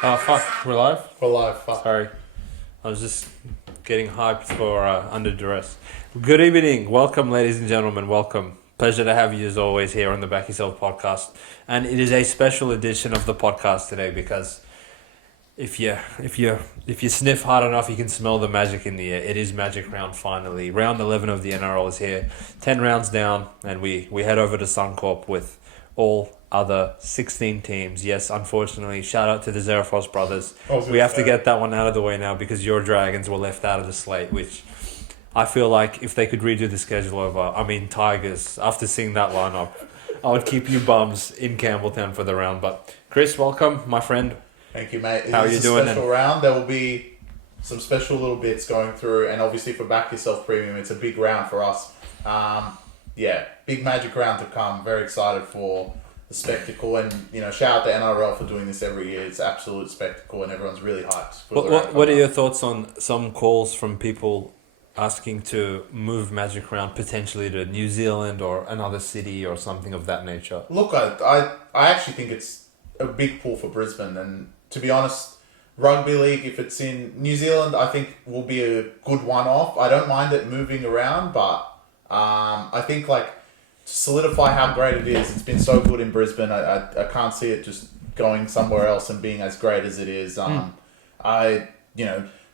Oh, fuck. We're live? We're live, fuck. Sorry. I was just getting hyped for Under Duress. Good evening. Welcome, ladies and gentlemen. Welcome. Pleasure to have you as always here on the Back Yourself Podcast. And it is a special edition of the podcast today because if you sniff hard enough, you can smell the magic in the air. It is Magic Round finally. Round 11 of the NRL is here. 10 rounds down, and we head over to Suncorp with all other 16 teams. Yes, unfortunately, shout out to the Zerafos brothers. We have to get that one out of the way now because your Dragons were left out of the slate, which I feel like if they could redo the schedule over, Tigers, after seeing that lineup, I would keep you bums in Campbelltown for the round. But Chris, welcome, my friend. Thank you, mate. How are you doing? It's a special round. There will be some special little bits going through, and obviously for Back Yourself Premium, it's a big round for us. Big Magic Round to come. Very excited for the spectacle, and shout out to NRL for doing this every year. It's absolute spectacle, and everyone's really hyped. What are your thoughts on some calls from people asking to move Magic Round potentially to New Zealand or another city or something of that nature? Look, I actually think it's a big pull for Brisbane, and to be honest, rugby league, if it's in New Zealand, I think will be a good one-off. I don't mind it moving around, but I think to solidify how great it is, it's been so good in Brisbane. I can't see it just going somewhere else and being as great as it is.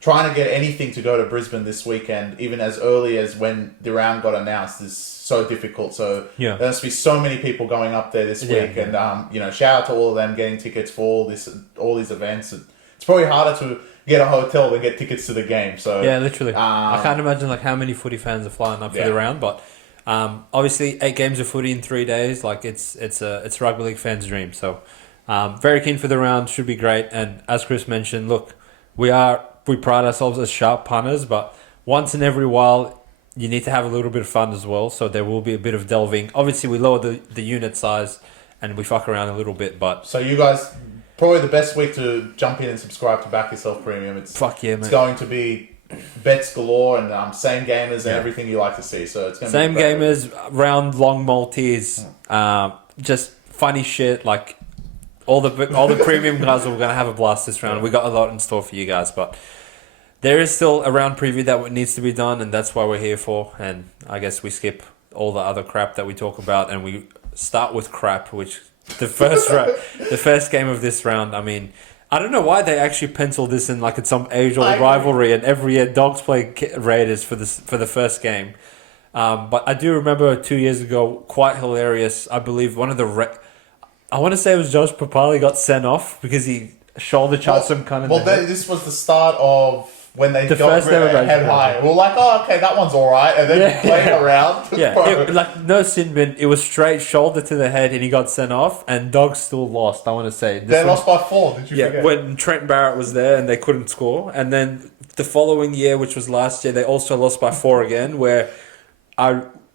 Trying to get anything to go to Brisbane this weekend, even as early as when the round got announced, is so difficult. So there must be so many people going up there this week, and shout out to all of them getting tickets for all these events. It's probably harder to get a hotel than get tickets to the game. So yeah, literally, I can't imagine how many footy fans are flying up for the round, but. Obviously 8 games of footy in 3 days, it's rugby league fans' dream. So, very keen for the round, should be great. And as Chris mentioned, look, we pride ourselves as sharp punters, but once in every while, you need to have a little bit of fun as well. So there will be a bit of delving. Obviously, we lower the unit size and we fuck around a little bit, but so you guys, probably the best week to jump in and subscribe to Back Yourself Premium. It's going to be bets galore and same gamers and everything you like to see. So it's going to be same gamers, round long multis, just funny shit. Like all the premium guys are going to have a blast this round. We got a lot in store for you guys, but there is still a round preview that needs to be done, and that's why we're here for. And I guess we skip all the other crap that we talk about, and we start with crap, which the first game of this round. I mean, I don't know why they actually penciled this in like it's some age-old rivalry, and every year Dogs play Raiders for the first game. But I do remember 2 years ago, quite hilarious. I believe one of the I want to say it was Josh Papali got sent off because he shoulder charged some kind of. This was the start of when they got head high. We're like, oh, okay, that one's all right, and then playing around. No sin bin. It was straight shoulder to the head, and he got sent off. And Dogs still lost. I want to say they lost by 4. Did you forget? When Trent Barrett was there and they couldn't score, and then the following year, which was last year, they also lost by 4 again. Where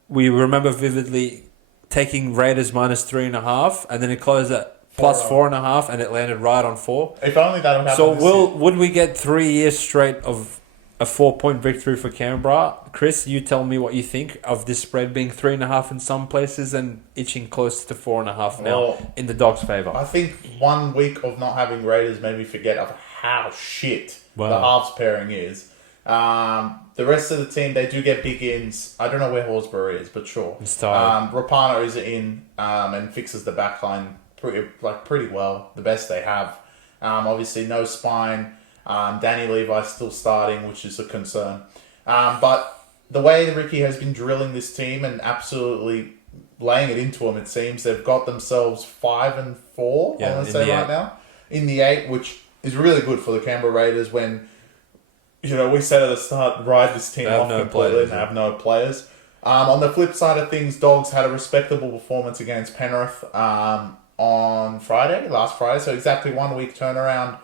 we remember vividly taking Raiders -3.5, and then it closed at plus 4.5, and it landed right on 4. If only that would happen. So would we get 3 years straight of a 4-point victory for Canberra? Chris, you tell me what you think of this spread being 3.5 in some places and itching close to 4.5 now in the Dogs' favour. I think 1 week of not having Raiders made me forget of how shit the halves pairing is. The rest of the team, they do get big ins. I don't know where Horsburgh is, but sure. Rapana is in and fixes the back line pretty well, the best they have. Obviously no spine. Danny Levi's still starting, which is a concern. But the way Ricky has been drilling this team and absolutely laying it into them, it seems they've got themselves 5-4. I want to say right now in the 8, which is really good for the Canberra Raiders. When we said at the start, ride this team off completely and have no players. On the flip side of things, Dogs had a respectable performance against Penrith on last Friday, so exactly 1 week turnaround.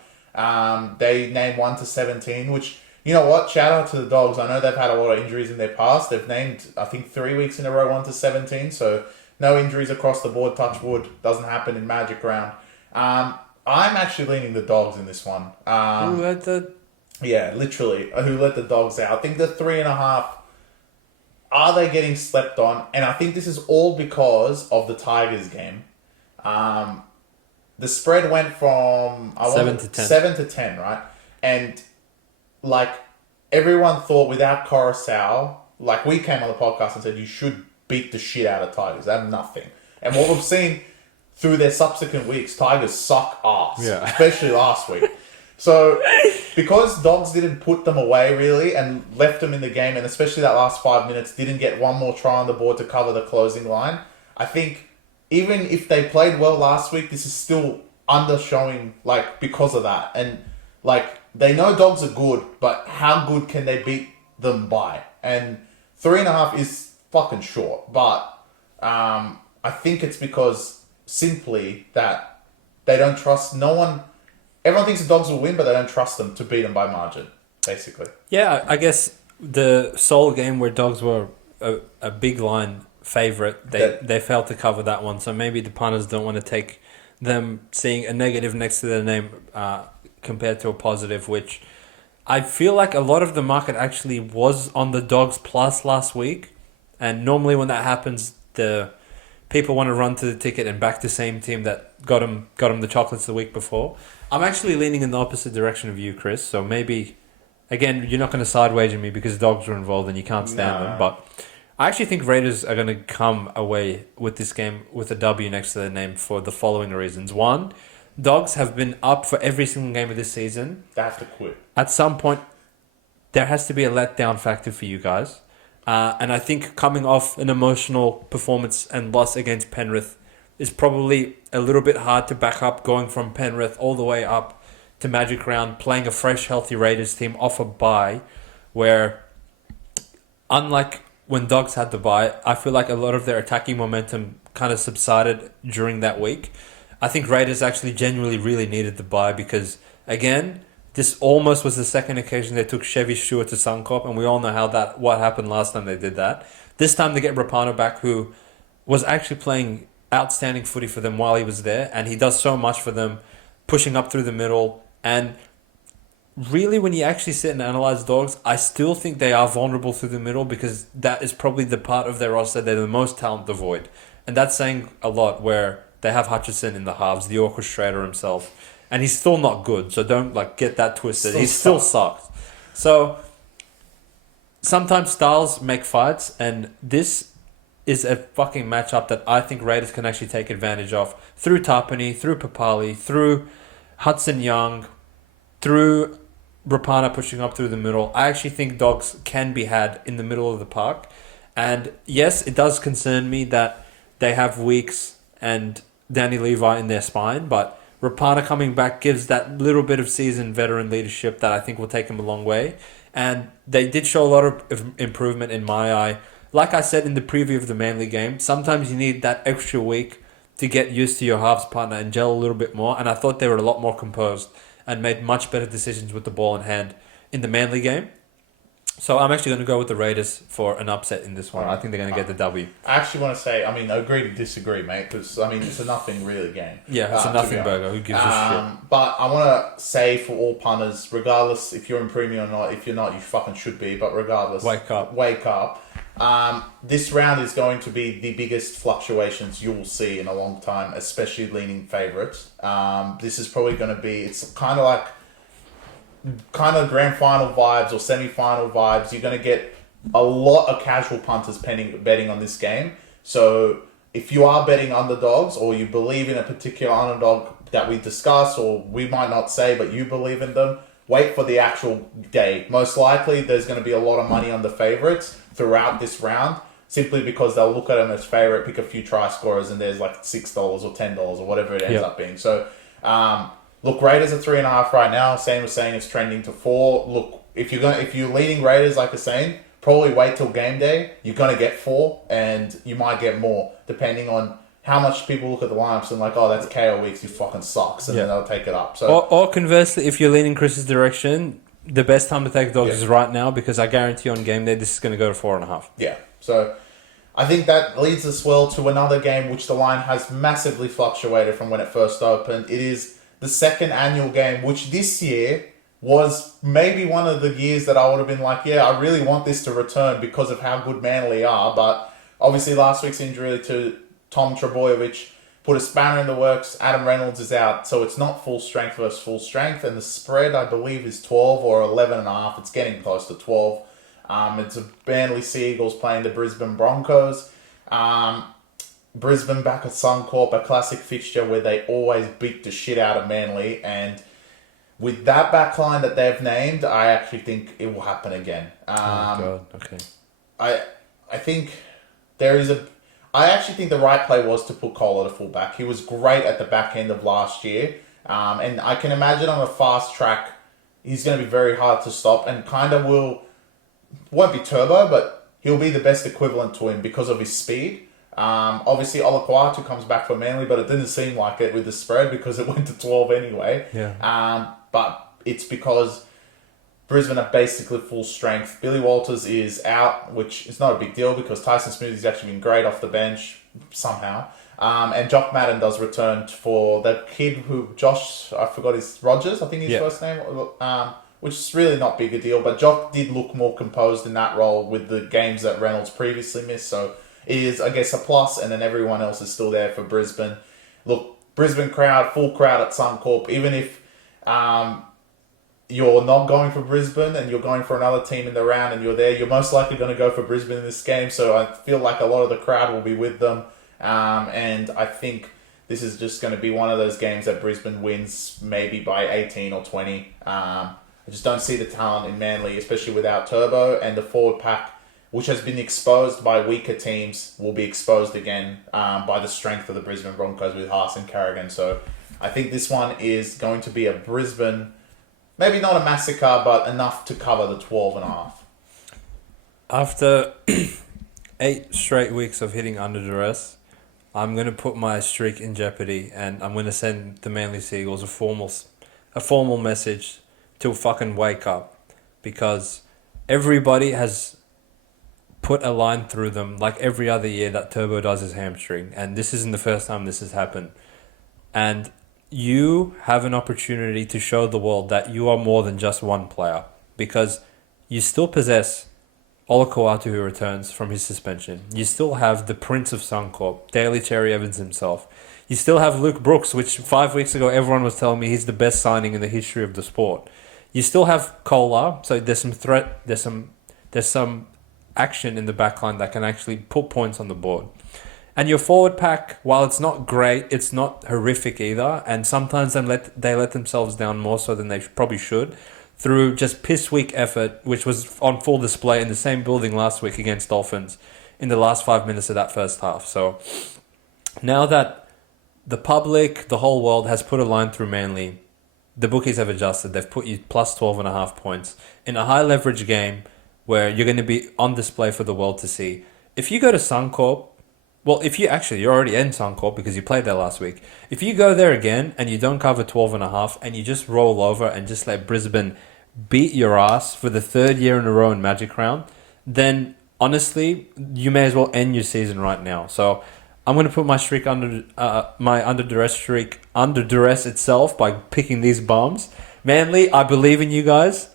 They named 1 to 17, which, you know what, shout out to the Dogs. I know they've had a lot of injuries in their past. They've named, I think, 3 weeks in a row 1 to 17, so no injuries across the board, touch wood, doesn't happen in Magic Round. I'm actually leaning the Dogs in this one. Who let the Who let the Dogs out? I think the 3.5, are they getting slept on? And I think this is all because of the Tigers game. The spread went from 7 to 10. 7 to 10, right? And like everyone thought without Coruscant, like we came on the podcast and said you should beat the shit out of Tigers. They have nothing. And what we've seen through their subsequent weeks, Tigers suck ass. Yeah. Especially last week. So, because Dogs didn't put them away really and left them in the game, and especially that last 5 minutes, didn't get one more try on the board to cover the closing line, I think even if they played well last week, this is still undershowing, like, because of that. And, like, they know Dogs are good, but how good can they beat them by? And 3.5 is fucking short. But I think it's because simply that they don't trust no one. Everyone thinks the Dogs will win, but they don't trust them to beat them by margin, basically. Yeah, I guess the sole game where Dogs were a big line favourite, they failed to cover that one. So maybe the punters don't want to take them seeing a negative next to their name compared to a positive, which I feel like a lot of the market actually was on the Dogs plus last week. And normally when that happens, the people want to run to the ticket and back the same team that got them the chocolates the week before. I'm actually leaning in the opposite direction of you, Chris. So maybe, again, you're not going to sideways me because Dogs were involved and you can't stand them. But I actually think Raiders are going to come away with this game with a W next to their name for the following reasons. One, Dogs have been up for every single game of this season. They have to quit. At some point, there has to be a letdown factor for you guys. And I think coming off an emotional performance and loss against Penrith is probably a little bit hard to back up, going from Penrith all the way up to Magic Round, playing a fresh, healthy Raiders team off a bye, where, unlike when Dogs had the bye, I feel like a lot of their attacking momentum kind of subsided during that week. I think Raiders actually genuinely really needed the bye because, again, this almost was the second occasion they took Chevy Stewart to Suncorp, and we all know what happened last time they did that. This time they get Rapana back, who was actually playing outstanding footy for them while he was there, and he does so much for them, pushing up through the middle. And really, when you actually sit and analyze Dogs, I still think they are vulnerable through the middle because that is probably the part of their roster they're the most talent devoid. And that's saying a lot, where they have Hutchison in the halves, the orchestrator himself, and he's still not good, so don't get that twisted. He still sucks. So sometimes styles make fights, and this is a fucking matchup that I think Raiders can actually take advantage of through Tapani, through Papali, through Hudson Young, through Rapana pushing up through the middle. I actually think Dogs can be had in the middle of the park. And yes, it does concern me that they have Weeks and Danny Levi in their spine, but Rapana coming back gives that little bit of seasoned veteran leadership that I think will take him a long way. And they did show a lot of improvement in my eye. Like I said in the preview of the Manly game, sometimes you need that extra week to get used to your halves partner and gel a little bit more. And I thought they were a lot more composed and made much better decisions with the ball in hand in the Manly game. So I'm actually going to go with the Raiders for an upset in this one. I think they're going to get the W. I actually want to say, agree to disagree, mate, because, it's a nothing really game. Yeah, it's a nothing burger. Who gives a shit? But I want to say for all punters, regardless if you're in premium or not, if you're not, you fucking should be, but regardless, wake up. This round is going to be the biggest fluctuations you'll see in a long time, especially leaning favourites. This is probably going to be, it's kind of grand final vibes or semi-final vibes. You're going to get a lot of casual punters betting on this game. So if you are betting underdogs or you believe in a particular underdog that we discuss or we might not say, but you believe in them, wait for the actual day. Most likely there's going to be a lot of money on the favourites throughout this round, simply because they'll look at them as favourite, pick a few try scorers, and there's like $6 or $10 or whatever it ends up being. So, look, Raiders are 3.5 right now. Sam was saying it's trending to 4. Look, if you're leading Raiders, like I was saying, probably wait till game day. You're gonna get 4, and you might get more depending on how much people look at the lineups and like, oh, that's KO Weeks, he fucking sucks, and then they'll take it up. So, or conversely, if you're leaning Chris's direction, the best time to take Dogs is right now, because I guarantee on game day this is gonna go to 4.5. Yeah. So I think that leads us well to another game which the line has massively fluctuated from when it first opened. It is the second annual game, which this year was maybe one of the years that I would have been like, yeah, I really want this to return because of how good Manly are. But obviously last week's injury to Tom Trebojevic put a spanner in the works. Adam Reynolds is out, so it's not full strength versus full strength. And the spread, I believe, is 12 or 11.5. It's getting close to 12. It's a Manly Sea Eagles playing the Brisbane Broncos. Brisbane back at Suncorp, a classic fixture where they always beat the shit out of Manly. And with that backline that they've named, I actually think it will happen again. Oh, God. Okay. I think there is a... I actually think the right play was to put Kohler to fullback. He was great at the back end of last year. And I can imagine on a fast track, he's going to be very hard to stop and kind of won't be turbo, but he'll be the best equivalent to him because of his speed. Obviously, Olakwatu comes back for Manly, but it didn't seem like it with the spread because it went to 12 anyway. Yeah. But it's because Brisbane are basically full strength. Billy Walters is out, which is not a big deal because Tyson Smoothy's actually been great off the bench somehow. And Jock Madden does return for the kid who, I forgot his Rogers, I think his first name, which is really not big a deal. But Jock did look more composed in that role with the games that Reynolds previously missed. So it is, I guess, a plus, and then everyone else is still there for Brisbane. Look, Brisbane crowd, full crowd at Suncorp, even if you're not going for Brisbane and you're going for another team in the round and you're there, you're most likely going to go for Brisbane in this game. So I feel like a lot of the crowd will be with them. And I think this is just going to be one of those games that Brisbane wins maybe by 18 or 20. I just don't see the talent in Manly, especially without Turbo, and the forward pack, which has been exposed by weaker teams, will be exposed again by the strength of the Brisbane Broncos with Haas and Carrigan. So I think this one is going to be a Brisbane, maybe not a massacre, but enough to cover the 12.5. After 8 straight weeks of hitting under duress, I'm going to put my streak in jeopardy, and I'm going to send the Manly Sea Eagles a formal message to fucking wake up, because everybody has put a line through them like every other year that Turbo does his hamstring, and this isn't the first time this has happened. And you have an opportunity to show the world that you are more than just one player, because you still possess Olakwatu, who returns from his suspension. You still have the Prince of Suncorp, Daly Cherry Evans himself. You still have Luke Brooks, which 5 weeks ago everyone was telling me he's the best signing in the history of the sport. You still have Kohler, so there's some threat, there's some action in the backline that can actually put points on the board. And your forward pack, while it's not great, it's not horrific either. And sometimes they let themselves down more so than they probably should, through just piss weak effort, which was on full display in the same building last week against Dolphins in the last 5 minutes of that first half. So now that the public, the whole world has put a line through Manly, the bookies have adjusted. They've put you plus 12.5 points in a high leverage game where you're going to be on display for the world to see. If you go to Suncorp, well, you're already in Suncorp because you played there last week. If you go there again and you don't cover 12.5 and you just roll over and just let Brisbane beat your ass for the 3rd year in a row in Magic Round, then honestly, you may as well end your season right now. So I'm going to put my streak under duress itself by picking these bombs. Manly, I believe in you guys.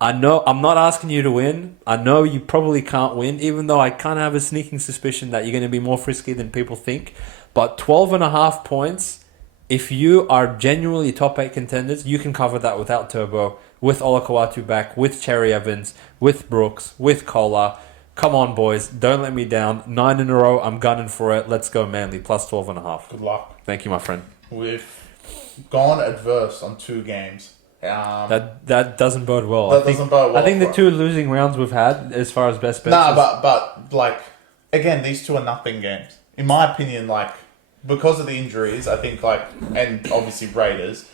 I know I'm not asking you to win. I know you probably can't win, even though I kind of have a sneaking suspicion that you're going to be more frisky than people think. But 12.5 points, if you are genuinely top 8 contenders, you can cover that without Turbo, with Olakwatu back, with Cherry Evans, with Brooks, with Kohler. Come on, boys. Don't let me down. 9 in a row. I'm gunning for it. Let's go, Manly. Plus 12.5. Good luck. Thank you, my friend. We've gone adverse on 2 games. That doesn't bode well. Doesn't bode well. I think the 2 losing rounds we've had, as far as best bets. But like, again, these 2 are nothing games. In my opinion, like, because of the injuries, I think, like, and obviously Raiders,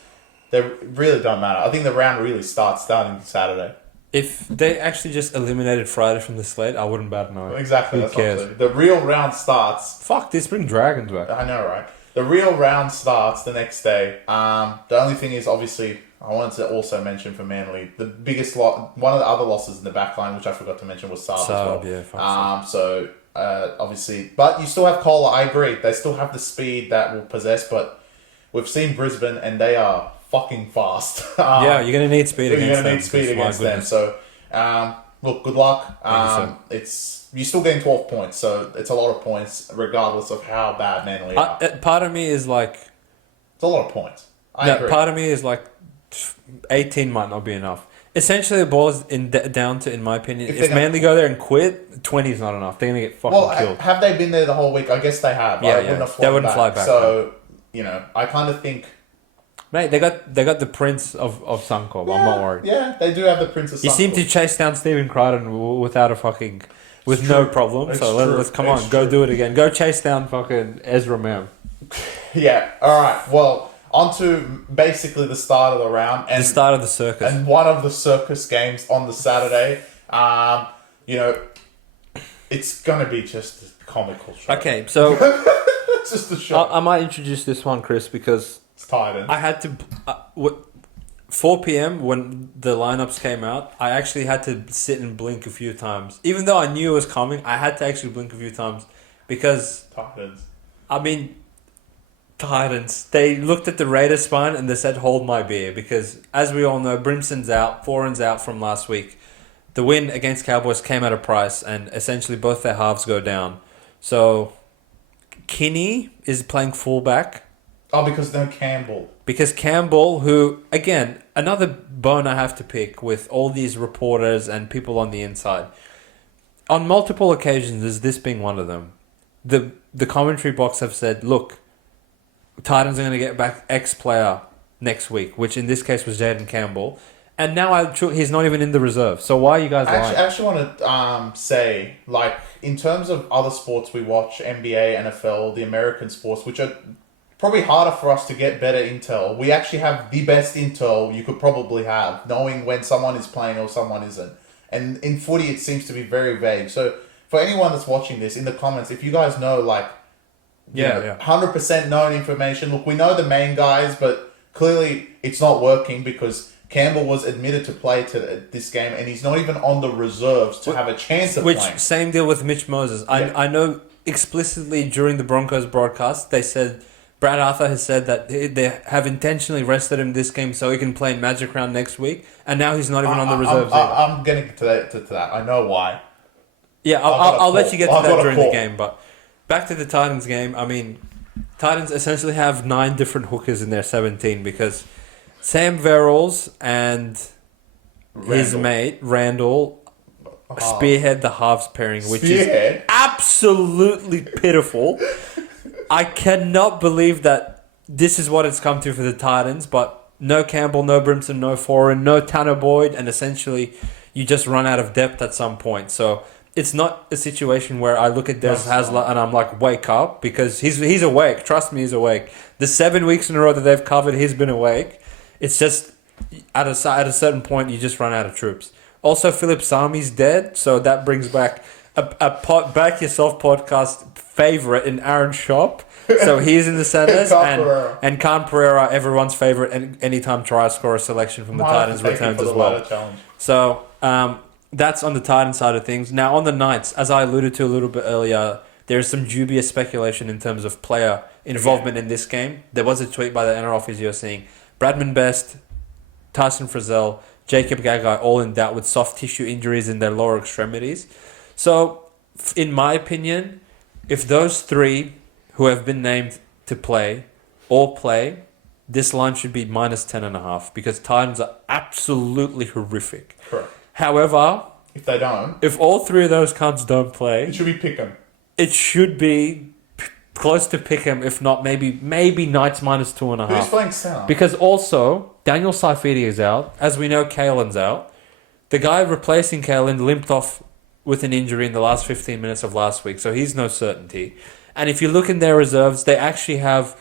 they really don't matter. I think the round really starting Saturday. If they actually just eliminated Friday from the slate, I wouldn't bat an eye. Exactly. Who cares? The real round starts. Fuck this, bring Dragons back. I know, right? The real round starts the next day. The only thing is, obviously, I wanted to also mention for Manly, the biggest one of the other losses in the back line, which I forgot to mention, was Saab as well. Yeah, so, obviously, but you still have Kohler. I agree. They still have the speed that will possess, but we've seen Brisbane and they are fucking fast. Yeah, you're going to need speed against them. You're going to need speed against them. So, look, good luck. You're still getting 12 points, so it's a lot of points, regardless of how bad Manly are. Part of me is like... It's a lot of points. I agree. Part of me is like 18 might not be enough. Essentially, it boils down to, in my opinion, if Manly go there and quit, 20 is not enough. They're going to get fucking killed. Have they been there the whole week? I guess they have. Yeah, they wouldn't fly back. So, I kind of think... Mate, they got the Prince of Suncorp. Yeah, I'm not worried. Yeah, they do have the Prince of Suncorp. You seem to chase down Stephen Crichton without a fucking... With no problem. So let's come on, go do it again. Go chase down fucking Ezra Mam. Yeah, alright. Well, on to basically the start of the round. And, the start of the circus. And one of the circus games on the Saturday. It's going to be just a comical show. Okay, so... It's just a show. I might introduce this one, Chris, because... It's Titans. I had to... 4 p.m. when the lineups came out, I actually had to sit and blink a few times. Even though I knew it was coming, I had to actually blink a few times because... Titans. They looked at the Raiders spine and they said, hold my beer. Because, as we all know, Brimson's out, Foran's out from last week. The win against Cowboys came at a price and essentially both their halves go down. So, Kinney is playing fullback. Oh, because no Campbell. Because Campbell, who, again, another bone I have to pick with all these reporters and people on the inside. On multiple occasions, is this being one of them. The commentary box have said, look, Titans are going to get back X player next week, which in this case was Jaden Campbell. And now he's not even in the reserve. So why are you guys lying? I actually want to say, like, in terms of other sports we watch, NBA, NFL, the American sports, which are... probably harder for us to get better intel. We actually have the best intel you could probably have, knowing when someone is playing or someone isn't. And in footy, it seems to be very vague. So for anyone that's watching this, in the comments, if you guys know, 100% known information, look, we know the main guys, but clearly it's not working because Campbell was admitted to play to this game, and he's not even on the reserves to have a chance of playing. Same deal with Mitch Moses. Yeah. I know explicitly during the Broncos broadcast, they said... Brad Arthur has said that they have intentionally rested him this game so he can play in Magic Round next week, and now he's not even on the reserves either. I'm getting to that. I know why. Yeah, I'll let you get to that during the game, but back to the Titans game. I mean, Titans essentially have 9 different hookers in their 17 because Sam Verrills and his mate, Randall, spearhead the halves pairing, which is absolutely pitiful. I cannot believe that this is what it's come to for the Titans, but no Campbell, no Brimson, no Foran, no Tanner Boyd, and essentially you just run out of depth at some point. So it's not a situation where I look at Des Hasler and I'm like, wake up, because he's awake. Trust me, he's awake. The 7 weeks in a row that they've covered, he's been awake. It's just at a certain point you just run out of troops. Also, Philip Sami's dead, so that brings back Back Yourself podcast favorite in Aaron Shop. So he's in the centers, and Khan Pereira, everyone's favorite, and anytime try scorer selection from the Titans returns as well. So that's on the Titans side of things. Now on the Knights, as I alluded to a little bit earlier, there's some dubious speculation in terms of player involvement in this game. There was a tweet by the NRL physio saying Bradman Best, Tyson Frizzell, Jacob Gagai all in doubt with soft tissue injuries in their lower extremities. So, in my opinion, if those 3 who have been named to play all play, this line should be minus 10.5 because Titans are absolutely horrific. Correct. However, if they don't, if all 3 of those cunts don't play, it should be Pick'em. It should be close to Pick'em, if not maybe Knights minus 2.5. Who's playing center? Because also Daniel Saifidi is out, as we know. Kalen's out. The guy replacing Kalen limped off with an injury in the last 15 minutes of last week, so he's no certainty. And if you look in their reserves, they actually have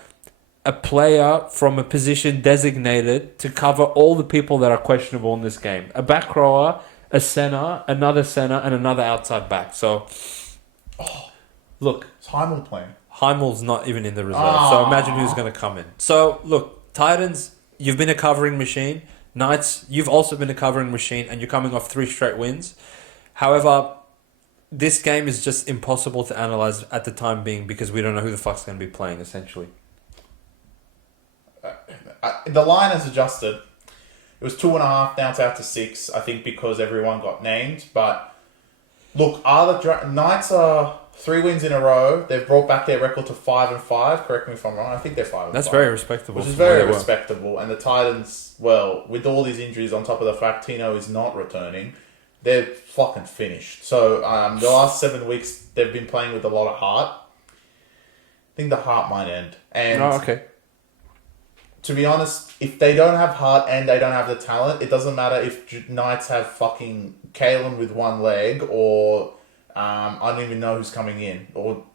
a player from a position designated to cover all the people that are questionable in this game. A back rower, a center, another center, and another outside back. So, look. Is Heimel playing? Heimel's not even in the reserve, so imagine who's going to come in. So, look, Titans, you've been a covering machine. Knights, you've also been a covering machine, and you're coming off 3 straight wins. However, this game is just impossible to analyze at the time being because we don't know who the fuck's going to be playing, essentially. The line has adjusted. It was 2.5, now it's out to 6, I think because everyone got named. But look, Knights are 3 wins in a row. They've brought back their record to 5-5. Correct me if I'm wrong. I think they're 5-5. That's very respectable. Which is very respectable. And the Titans, well, with all these injuries on top of the fact Tino is not returning, they're fucking finished. So the last 7 weeks, they've been playing with a lot of heart. I think the heart might end. And okay. To be honest, if they don't have heart and they don't have the talent, it doesn't matter if Knights have fucking Kalen with one leg or I don't even know who's coming in, or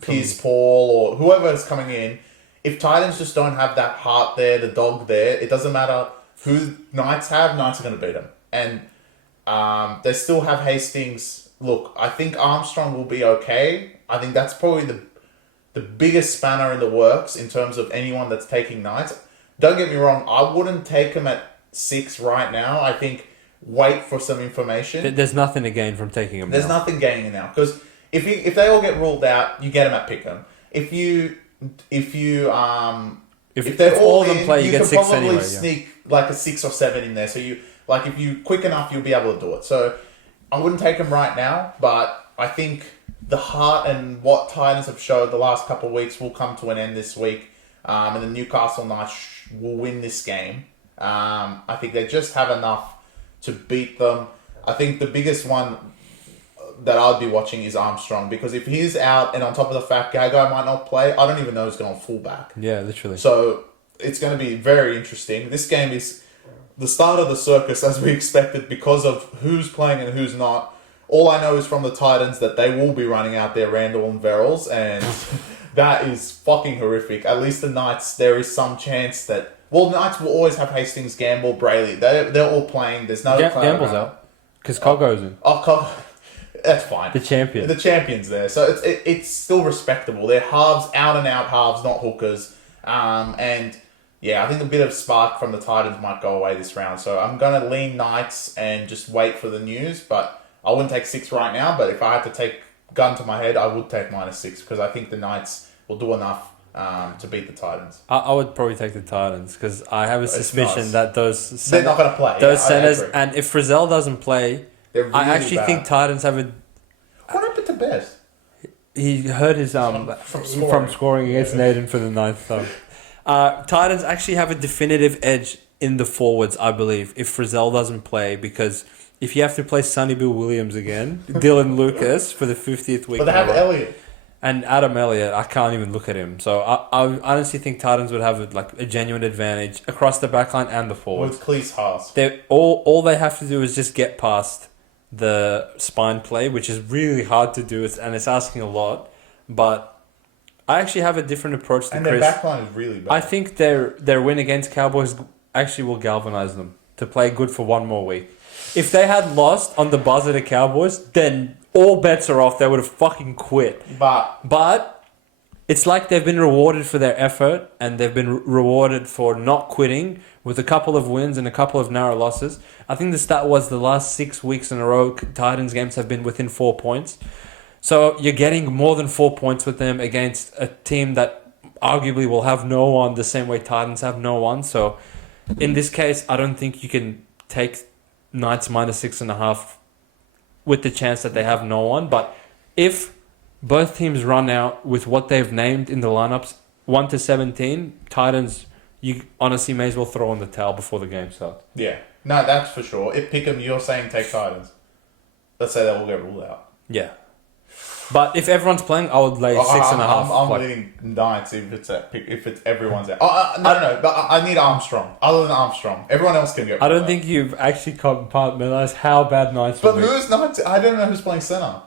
Piers Paul or whoever is coming in. If Titans just don't have that heart there, the dog there, it doesn't matter who Knights have, Knights are going to beat them. And they still have Hastings. Look, I think Armstrong will be okay. I think that's probably the biggest spanner in the works in terms of anyone that's taking Knights. Don't get me wrong, I wouldn't take him at 6 right now. I think wait for some information. There's nothing to gain from taking him. There's nothing gaining now because if they all get ruled out, you get him at Pickham. If they're all of them play, you get 6 anyway. You can probably sneak like a 6 or 7 in there. So if you quick enough, you'll be able to do it. So I wouldn't take him right now, but I think the heart and what Titans have showed the last couple of weeks will come to an end this week. And the Newcastle Knights will win this game. I think they just have enough to beat them. I think the biggest one that I'd be watching is Armstrong, because if he's out and on top of the fact Gagai might not play, I don't even know who's going fullback. Yeah, literally. So it's going to be very interesting. This game is the start of the circus as we expected because of who's playing and who's not. All I know is from the Titans that they will be running out their Randall and Verrills, and that is fucking horrific. At least the Knights, there is some chance that... Well, Knights will always have Hastings, Gamble, Brayley. They're all playing. There's no... Gamble's out. Because Coggo's in. That's fine. The champion. The champion's there. So it's still respectable. They're halves, out-and-out halves, not hookers. And... yeah, I think a bit of spark from the Titans might go away this round. So I'm going to lean Knights and just wait for the news. But I wouldn't take 6 right now. But if I had to take gun to my head, I would take -6 because I think the Knights will do enough to beat the Titans. I would probably take the Titans because I have a suspicion that they're not going to play. Those centers, and if Frizzell doesn't play, really I actually think Titans have a... What happened to Best? He hurt his from scoring against Naden for the 9th time. Titans actually have a definitive edge in the forwards, I believe, if Frizzell doesn't play, because if you have to play Sonny Bill Williams again, Dylan Lucas for the 50th week. But they have Elliott. And Adam Elliott, I can't even look at him. So I honestly think Titans would have a genuine advantage across the backline and the forwards. With Cleese Haas. All they have to do is just get past the spine play, which is really hard to do, and it's asking a lot. But I actually have a different approach to Chris. And their backline is really bad. I think their win against Cowboys actually will galvanise them to play good for one more week. If they had lost on the buzzer to Cowboys, then all bets are off. They would have fucking quit. But it's like they've been rewarded for their effort, and they've been rewarded for not quitting with a couple of wins and a couple of narrow losses. I think the stat was the last 6 weeks in a row, Titans games have been within 4 points. So you're getting more than 4 points with them against a team that arguably will have no one the same way Titans have no one. So in this case, I don't think you can take Knights -6.5 with the chance that they have no one. But if both teams run out with what they've named in the lineups, 1 to 17, Titans, you honestly may as well throw in the towel before the game starts. Yeah. No, that's for sure. If Pickham, you're saying take Titans. Let's say they will get ruled out. Yeah. But if everyone's playing, I would lay 6.5. I'm leaning Knights if it's everyone's out. No. But I need Armstrong. Other than Armstrong, everyone else can get. I don't think you've actually compartmentalized how bad Knights. But who's Knights? I don't know who's playing center.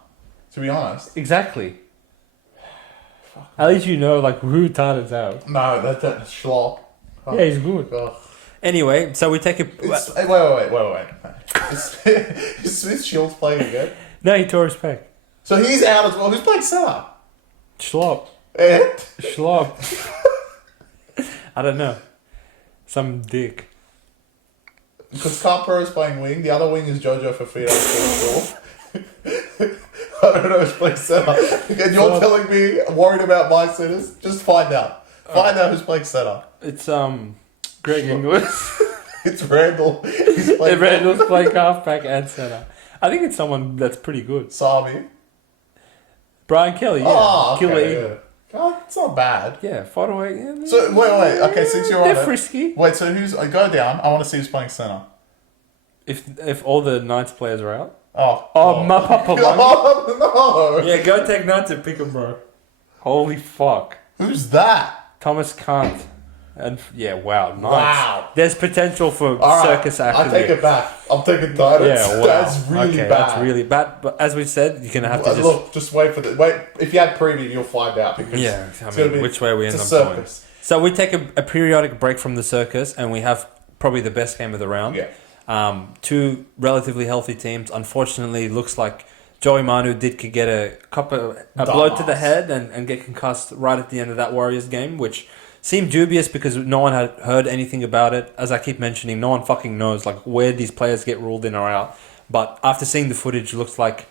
To be honest. Exactly. At least you know who Titans out. No, that's Schlop. Yeah, he's good. Oh. Anyway, so we take a. Wait. Is Smith Shields playing again? No, he tore his pec. So he's out as well. Who's playing center? Schlop. Schlop. I don't know. Some dick. Because Carper is playing wing. The other wing is Jojo Fafita. I don't know who's playing center. And you're telling me worried about my centers? Just find out. Find out who's playing center. It's Greg Inglis. It's Randall. Randall's playing halfback and centre. I think it's someone that's pretty good. Sami. Brian Kelly, yeah. Oh, okay, Killer yeah. Eagle. Oh, it's not bad. Yeah, far away. Yeah, So, wait. Okay, since you're on they're it. frisky. Wait, so who's... Go down. I want to see who's playing centre. If all the Knights players are out. Oh, Mapapa. Oh, no. Yeah, go take Knights and pick them, bro. Holy fuck. Who's that? Thomas Kant. And yeah, wow, nice. Wow. There's potential for circus action. I take it back. I'm taking Titans. Yeah, wow. That's really bad. That's really bad. But as we said, you're gonna have to just wait for the wait. If you had preview, you'll find out because which way we end up going. So we take a periodic break from the circus, and we have probably the best game of the round. Yeah. Two relatively healthy teams. Unfortunately, looks like Joey Manu could get a blow to the head and get concussed right at the end of that Warriors game, which seemed dubious because no one had heard anything about it. As I keep mentioning, no one fucking knows like where these players get ruled in or out. But after seeing the footage, it looks like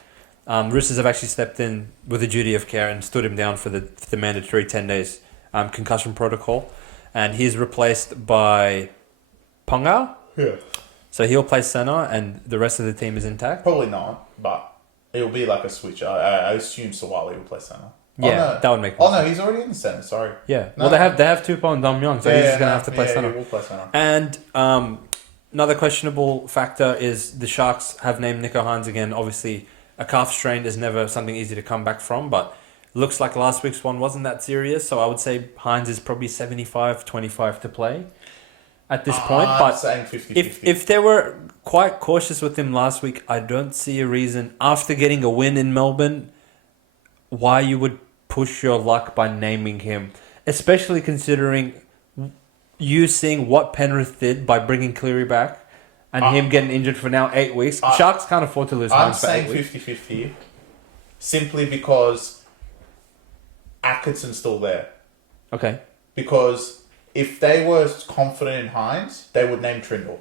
Roosters have actually stepped in with a duty of care and stood him down for the mandatory 10 days concussion protocol. And he's replaced by Ponga. Yeah. So he'll play centre and the rest of the team is intact? Probably not, but it'll be like a switch. I assume Sawali will play centre. Yeah, that would make sense. Oh, no, he's already in the centre, sorry. Yeah. No, well, they have Tupou and Dom Young, so he's just going to have to play centre. Yeah, he will play centre. And another questionable factor is the Sharks have named Nico Hines again. Obviously, a calf strain is never something easy to come back from, but looks like last week's one wasn't that serious, so I would say Hines is probably 75-25 to play at this point. I'm But saying 50-50. if they were quite cautious with him last week, I don't see a reason, after getting a win in Melbourne, why you would push your luck by naming him, especially considering you seeing what Penrith did by bringing Cleary back and him getting injured for now 8 weeks. Sharks can't afford to lose Hines for 8 weeks. I'm saying 50-50 simply because Atkinson's still there. Okay. Because if they were confident in Hines, they would name Trindle.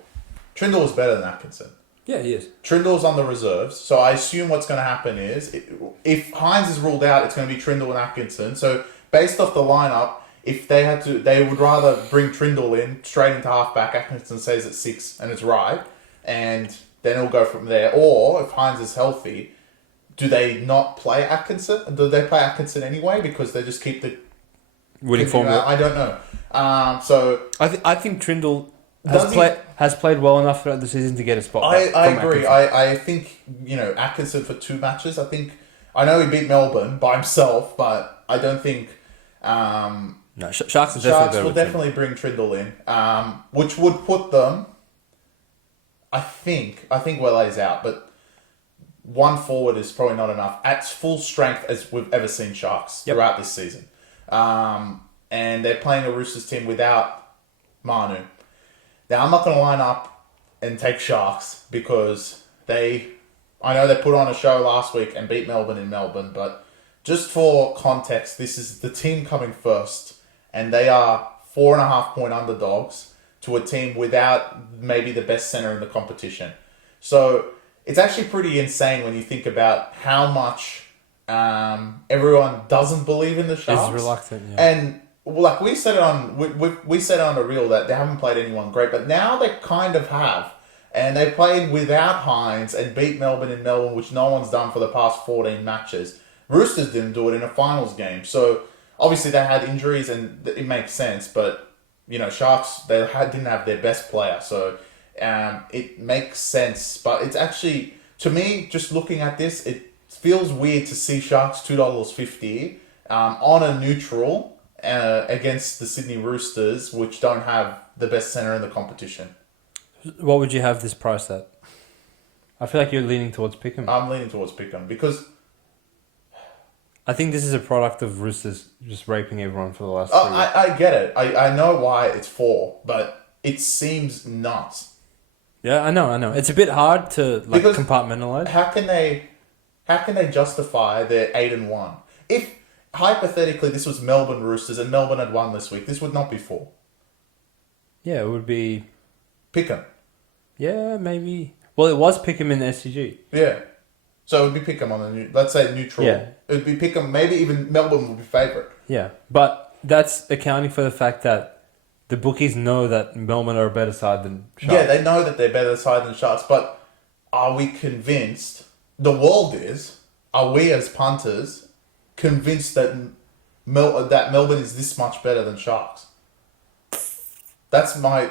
Trindle is better than Atkinson. Yeah, he is. Trindle's on the reserves, so I assume what's going to happen is, if Hines is ruled out, it's going to be Trindle and Atkinson. So based off the lineup, if they had to, they would rather bring Trindle in straight into halfback. Atkinson stays at 6 and it's right, and then it'll go from there. Or if Hines is healthy, do they not play Atkinson? Do they play Atkinson anyway because they just keep the winning formula? I don't know. So I think Trindle has played well enough throughout the season to get a spot. I agree. I think, Atkinson for 2 matches. I know he beat Melbourne by himself, but I don't think. No, Sharks will definitely bring Trindle in, which would put them. I think Wele's out, but one forward is probably not enough at full strength as we've ever seen Sharks throughout this season. And they're playing a Roosters team without Manu. Now, I'm not going to line up and take Sharks because I know they put on a show last week and beat Melbourne in Melbourne, but just for context, this is the team coming first, and they are 4.5 point underdogs to a team without maybe the best centre in the competition. So it's actually pretty insane when you think about how much everyone doesn't believe in the Sharks. Is reluctant, yeah. And like we said it on we said it on the reel that they haven't played anyone great, but now they kind of have. And they played without Hines and beat Melbourne in Melbourne, which no one's done for the past 14 matches. Roosters didn't do it in a finals game. So obviously they had injuries and it makes sense, but Sharks, didn't have their best player. So it makes sense. But it's actually, to me, just looking at this, it feels weird to see Sharks $2.50 on a neutral against the Sydney Roosters, which don't have the best centre in the competition. What would you have this price at? I feel like you're leaning towards Pickham. I'm leaning towards Pickham because I think this is a product of Roosters just raping everyone for the last 3 years. I get it. I know why it's 4, but it seems nuts. Yeah, I know. It's a bit hard to compartmentalize. How can they justify their 8-1? If hypothetically this was Melbourne Roosters and Melbourne had won this week, this would not be 4. Yeah, it would be Pickham. Yeah, maybe. Well, it was Pickham in the SCG. Yeah. So it would be Pickham on the let's say neutral. Yeah. It would be Pickham. Maybe even Melbourne would be favourite. Yeah, but that's accounting for the fact that the bookies know that Melbourne are a better side than Sharks. Yeah, they know that they're better side than Sharks, but are we convinced? The world is. Are we as punters convinced that that Melbourne is this much better than Sharks? That's my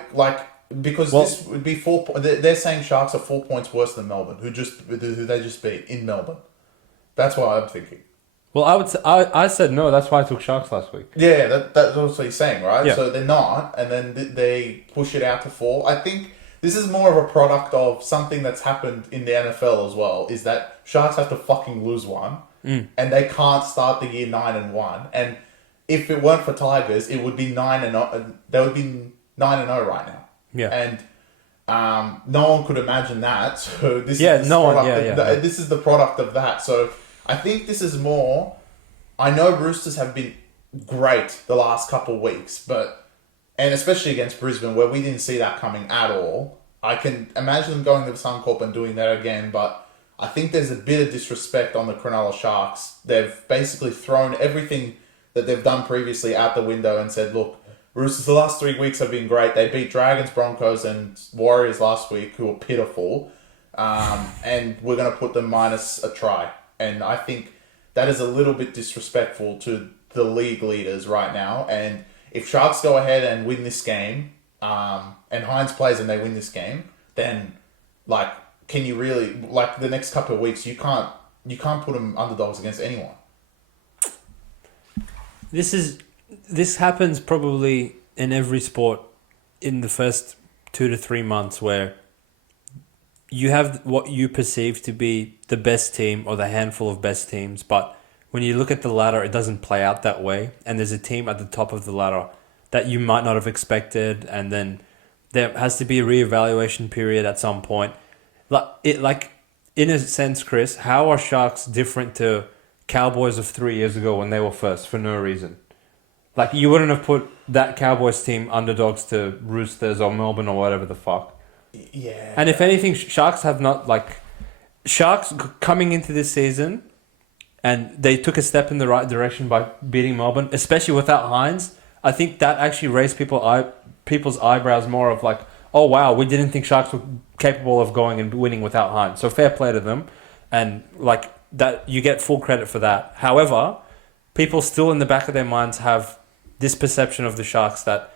because this would be 4. They're saying Sharks are 4 points worse than Melbourne, who they just beat in Melbourne. That's what I'm thinking. Well, I said no. That's why I took Sharks last week. Yeah, that's what he's saying, right? Yeah. So they're not, and then they push it out to 4. I think this is more of a product of something that's happened in the NFL as well. Is that Sharks have to fucking lose one, and they can't start the year 9-1. And if it weren't for Tigers, it would be 9-0. They would be 9-0 right now. Yeah. And no one could imagine that. So this this is the product of that. So I think this is more. I know Roosters have been great the last couple of weeks, and especially against Brisbane, where we didn't see that coming at all. I can imagine them going to Suncorp and doing that again, but I think there's a bit of disrespect on the Cronulla Sharks. They've basically thrown everything that they've done previously out the window and said, look, Roosters, the last 3 weeks have been great. They beat Dragons, Broncos, and Warriors last week, who were pitiful. And we're going to put them minus a try. And I think that is a little bit disrespectful to the league leaders right now. And if Sharks go ahead and win this game, and Hines plays and they win this game, then can you really the next couple of weeks you can't put them underdogs against anyone. This happens probably in every sport in the first 2 to 3 months, where you have what you perceive to be the best team or the handful of best teams, but when you look at the ladder, it doesn't play out that way, and there's a team at the top of the ladder that you might not have expected, and then there has to be a reevaluation period at some point. In a sense, Chris, how are Sharks different to Cowboys of 3 years ago when they were first for no reason? You wouldn't have put that Cowboys team underdogs to Roosters or Melbourne or whatever the fuck. Yeah. And if anything, Sharks have not, Sharks coming into this season, and they took a step in the right direction by beating Melbourne, especially without Hines. I think that actually raised people's eyebrows more of oh wow, we didn't think Sharks were capable of going and winning without Hines. So fair play to them. And that, you get full credit for that. However, people still in the back of their minds have this perception of the Sharks that,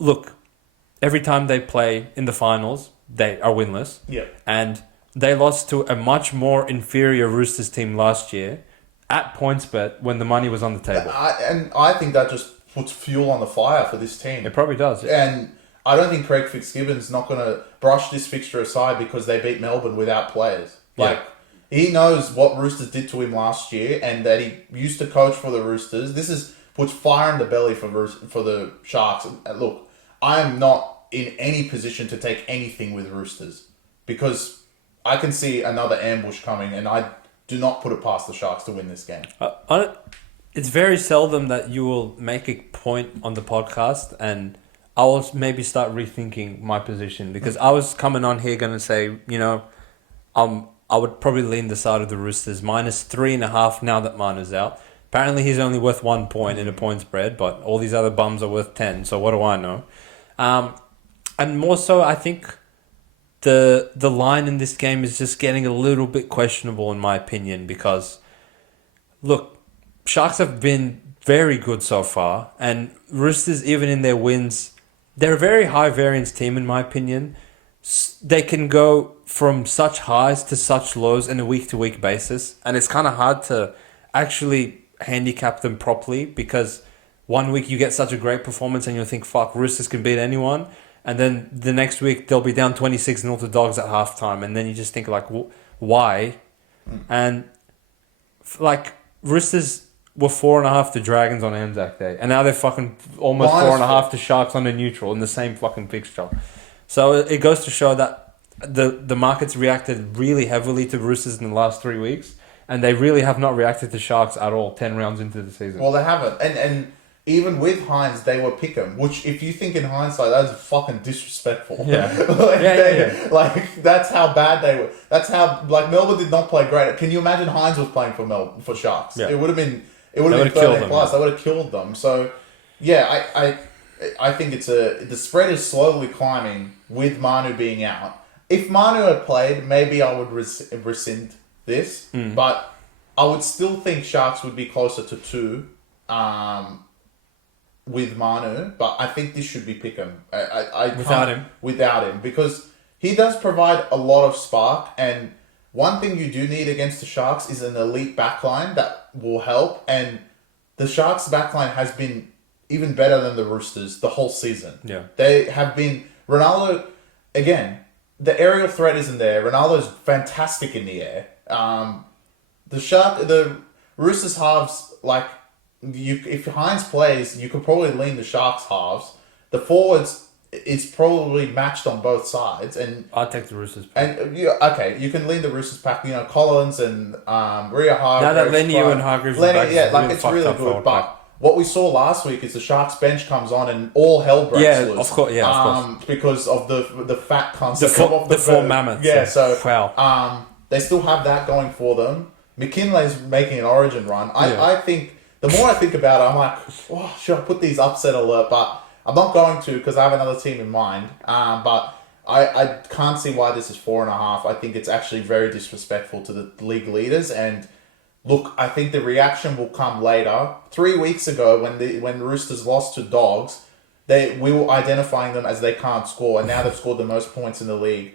look, every time they play in the finals, they are winless. Yeah. And they lost to a much more inferior Roosters team last year at PointsBet when the money was on the table. I think that just puts fuel on the fire for this team. It probably does. Yeah. And I don't think Craig Fitzgibbon's not going to brush this fixture aside because they beat Melbourne without players. He knows what Roosters did to him last year, and that he used to coach for the Roosters. This puts fire in the belly for the Sharks. Look, I am not in any position to take anything with Roosters because I can see another ambush coming, and I do not put it past the Sharks to win this game. It's very seldom that you will make a point on the podcast and I will maybe start rethinking my position, because I was coming on here going to say, I would probably lean the side of the Roosters minus 3.5 now that Marner's out. Apparently he's only worth 1 point in a point spread, but all these other bums are worth 10. So what do I know? And more so, I think the line in this game is just getting a little bit questionable in my opinion, because look, Sharks have been very good so far, and Roosters, even in their wins, they're a very high variance team in my opinion. They can go from such highs to such lows on a week-to-week basis, and it's kind of hard to actually handicap them properly, because one week you get such a great performance and you'll think, fuck, Roosters can beat anyone, and then the next week they'll be down 26-0 to Dogs at halftime, and then you just think why? And Roosters were 4.5 to Dragons on Anzac Day, and now they're fucking almost 4.5 to Sharks on a neutral in the same fucking fixture. So it goes to show that the market's reacted really heavily to Roosters in the last 3 weeks, and they really have not reacted to Sharks at all 10 rounds into the season. Well, they haven't. And even with Hines, they were pick'em, which if you think in hindsight, that was fucking disrespectful. Yeah. That's how bad they were. That's how, Melbourne did not play great. Can you imagine Hines was playing for Sharks? Yeah. It would have been 13 plus. They would have killed them. So, yeah, I think the spread is slowly climbing with Manu being out. If Manu had played, maybe I would rescind this, but I would still think Sharks would be closer to 2 with Manu, but I think this should be Pickham. Without him, because he does provide a lot of spark, and one thing you do need against the Sharks is an elite backline that will help, and the Sharks backline has been even better than the Roosters the whole season. Yeah. They have been... Ronaldo, again, the aerial threat isn't there. Ronaldo's fantastic in the air. The Roosters halves, like, if Hines plays, you could probably lean the Sharks halves. The forwards, it's probably matched on both sides, and I'll take the Roosters pack. And you can lean the Roosters pack. You know, Collins and Ria Hargreaves. Now that Leniu and Hargreaves are back, it's really good. But what we saw last week is the Sharks bench comes on and all hell breaks loose. Of course. Because of the fat concept the four mammoths. Yeah, so wow. They still have that going for them. McKinley's making an Origin run. I think the more I think about it, I'm like, oh, should I put these upset alert? But I'm not going to because I have another team in mind. But I can't see why this is 4.5. I think it's actually very disrespectful to the league leaders. And look, I think the reaction will come later. 3 weeks ago, when Roosters lost to Dogs, we were identifying them as they can't score, and now they've scored the most points in the league.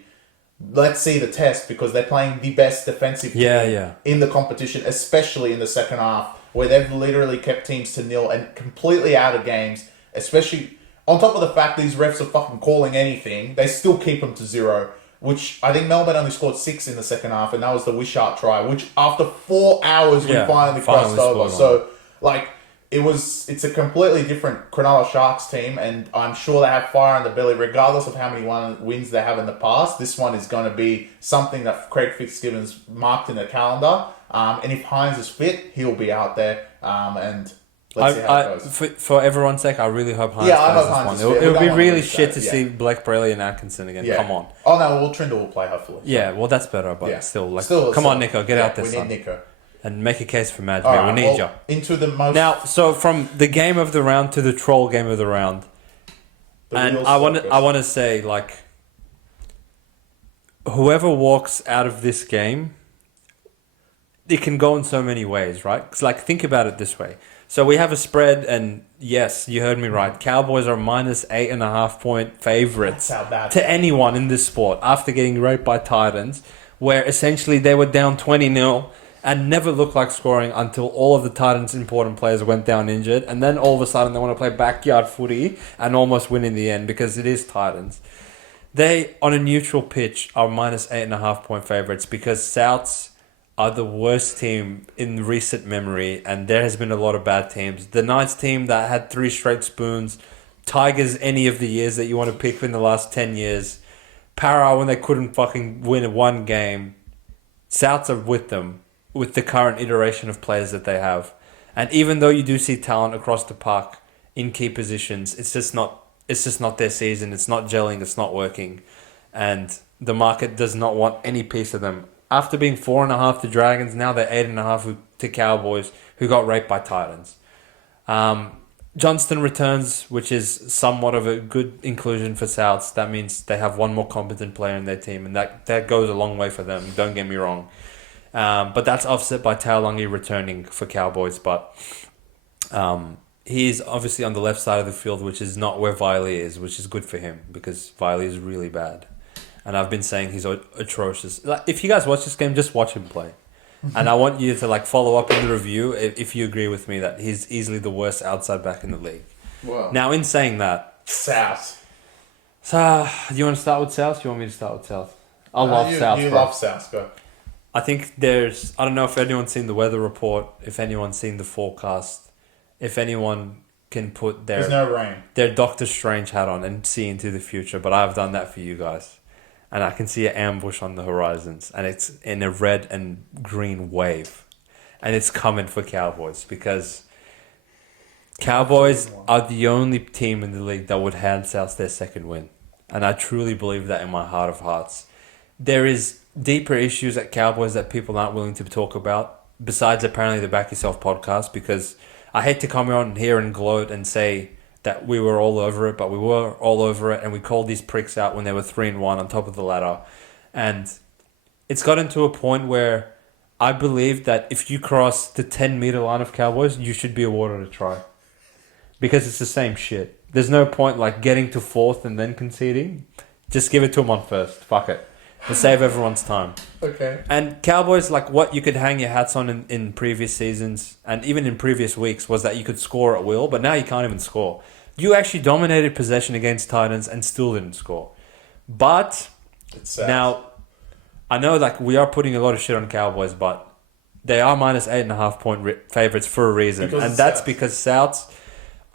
Let's see the test, because they're playing the best defensive team in the competition, especially in the second half, where they've literally kept teams to nil and completely out of games, especially on top of the fact these refs are fucking calling anything, they still keep them to 0, which I think Melbourne only scored 6 in the second half, and that was the Wishart try, which after 4 hours we finally crossed over. So, like, it's a completely different Cronulla Sharks team, and I'm sure they have fire in the belly, regardless of how many wins they have in the past. This one is going to be something that Craig Fitzgibbon's marked in the calendar. And if Hines is fit, he'll be out there. And let's see how it goes. For everyone's sake, I really hope Hines plays this one. It would be really shit to see Blake Brayley and Atkinson again. Yeah. Come on. Oh, no, well, Trindle will play, hopefully. So. Yeah, well, that's better, but still, come on, Nico, get out there, son. We need Nico. And make a case for Madge. We need you. Into the most... Now, so from the game of the round to the troll game of the round, and I want to say, like, whoever walks out of this game, it can go in so many ways, right? Because, like, think about it this way. So we have a spread, and yes, you heard me right. Cowboys are minus 8.5 point favorites to anyone in this sport after getting raped by Titans, where essentially they were down 20-0 and never looked like scoring until all of the Titans' important players went down injured, and then all of a sudden they want to play backyard footy and almost win in the end because it is Titans. They, on a neutral pitch, are minus 8.5 point favorites because Souths are the worst team in recent memory, and there has been a lot of bad teams. The Knights team that had 3 straight spoons, Tigers any of the years that you want to pick in the last 10 years, Para when they couldn't fucking win one game, Souths are with them, with the current iteration of players that they have. And even though you do see talent across the park in key positions, it's just not their season. It's not gelling. It's not working. And the market does not want any piece of them. After being 4.5 to Dragons, now they're 8.5 to Cowboys, who got raped by Titans. Johnston returns, which is somewhat of a good inclusion for Souths. That means they have one more competent player in their team, and that goes a long way for them. Don't get me wrong. But that's offset by Taulagi returning for Cowboys. But he's obviously on the left side of the field, which is not where Viley is, which is good for him because Viley is really bad. And I've been saying he's atrocious. Like, if you guys watch this game, just watch him play. And I want you to follow up in the review if you agree with me that he's easily the worst outside back in the league. Wow. Now, in saying that... South. So, do you want to start with South? Do you want me to start with South? I love South. You love South, go. I think there's... I don't know if anyone's seen the weather report, if anyone's seen the forecast, if anyone can put There's no rain. Their Doctor Strange hat on and see into the future, but I've done that for you guys. And I can see an ambush on the horizons, and it's in a red and green wave. And it's coming for Cowboys, because Cowboys are the only team in the league that would hand South their second win. And I truly believe that in my heart of hearts. There is deeper issues at Cowboys that people aren't willing to talk about, besides apparently the Back Yourself podcast, because I hate to come on here and gloat and say that we were all over it, but we were all over it, and we called these pricks out when they were 3-1 on top of the ladder. And it's gotten to a point where I believe that if you cross the 10-meter line of Cowboys, you should be awarded a try. Because it's the same shit. There's no point getting to fourth and then conceding. Just give it to them on first. Fuck it. To save everyone's time. Okay. And Cowboys, what you could hang your hats on in previous seasons and even in previous weeks was that you could score at will, but now you can't even score. You actually dominated possession against Titans and still didn't score. But now, I know we are putting a lot of shit on Cowboys, but they are minus 8.5 point favourites for a reason. And that's because Souths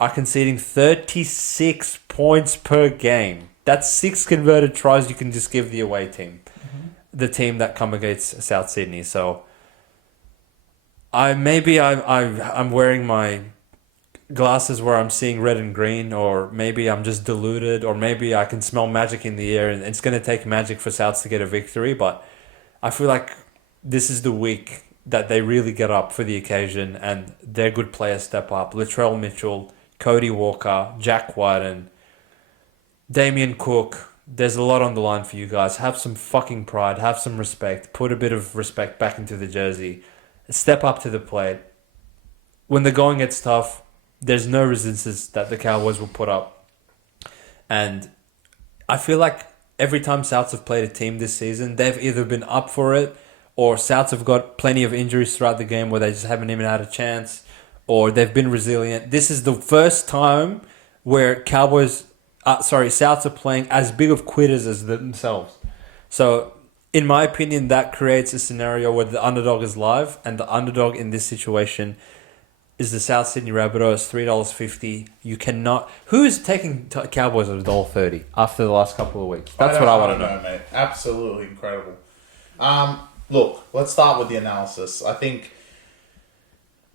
are conceding 36 points per game. That's 6 converted tries you can just give the away team. Mm-hmm. The team that come against South Sydney. So I'm wearing my glasses where I'm seeing red and green, or maybe I'm just deluded, or maybe I can smell magic in the air and it's going to take magic for Souths to get a victory. But I feel like this is the week that they really get up for the occasion and their good players step up. Latrell Mitchell, Cody Walker, Jack Whiten, Damien Cook. There's a lot on the line for you guys. Have some fucking pride. Have some respect. Put a bit of respect back into the jersey. Step up to the plate. When the going gets tough, there's no resistance that the Cowboys will put up. And I feel like every time Souths have played a team this season, they've either been up for it, or Souths have got plenty of injuries throughout the game where they just haven't even had a chance, or they've been resilient. This is the first time where Souths are playing as big of quitters as themselves. So, in my opinion, that creates a scenario where the underdog is live, and the underdog in this situation is the South Sydney Rabbitohs, $3.50. You cannot... Who is taking Cowboys at $1.30 after the last couple of weeks? That's what I want to know. Mate. Absolutely incredible. Look, let's start with the analysis. I think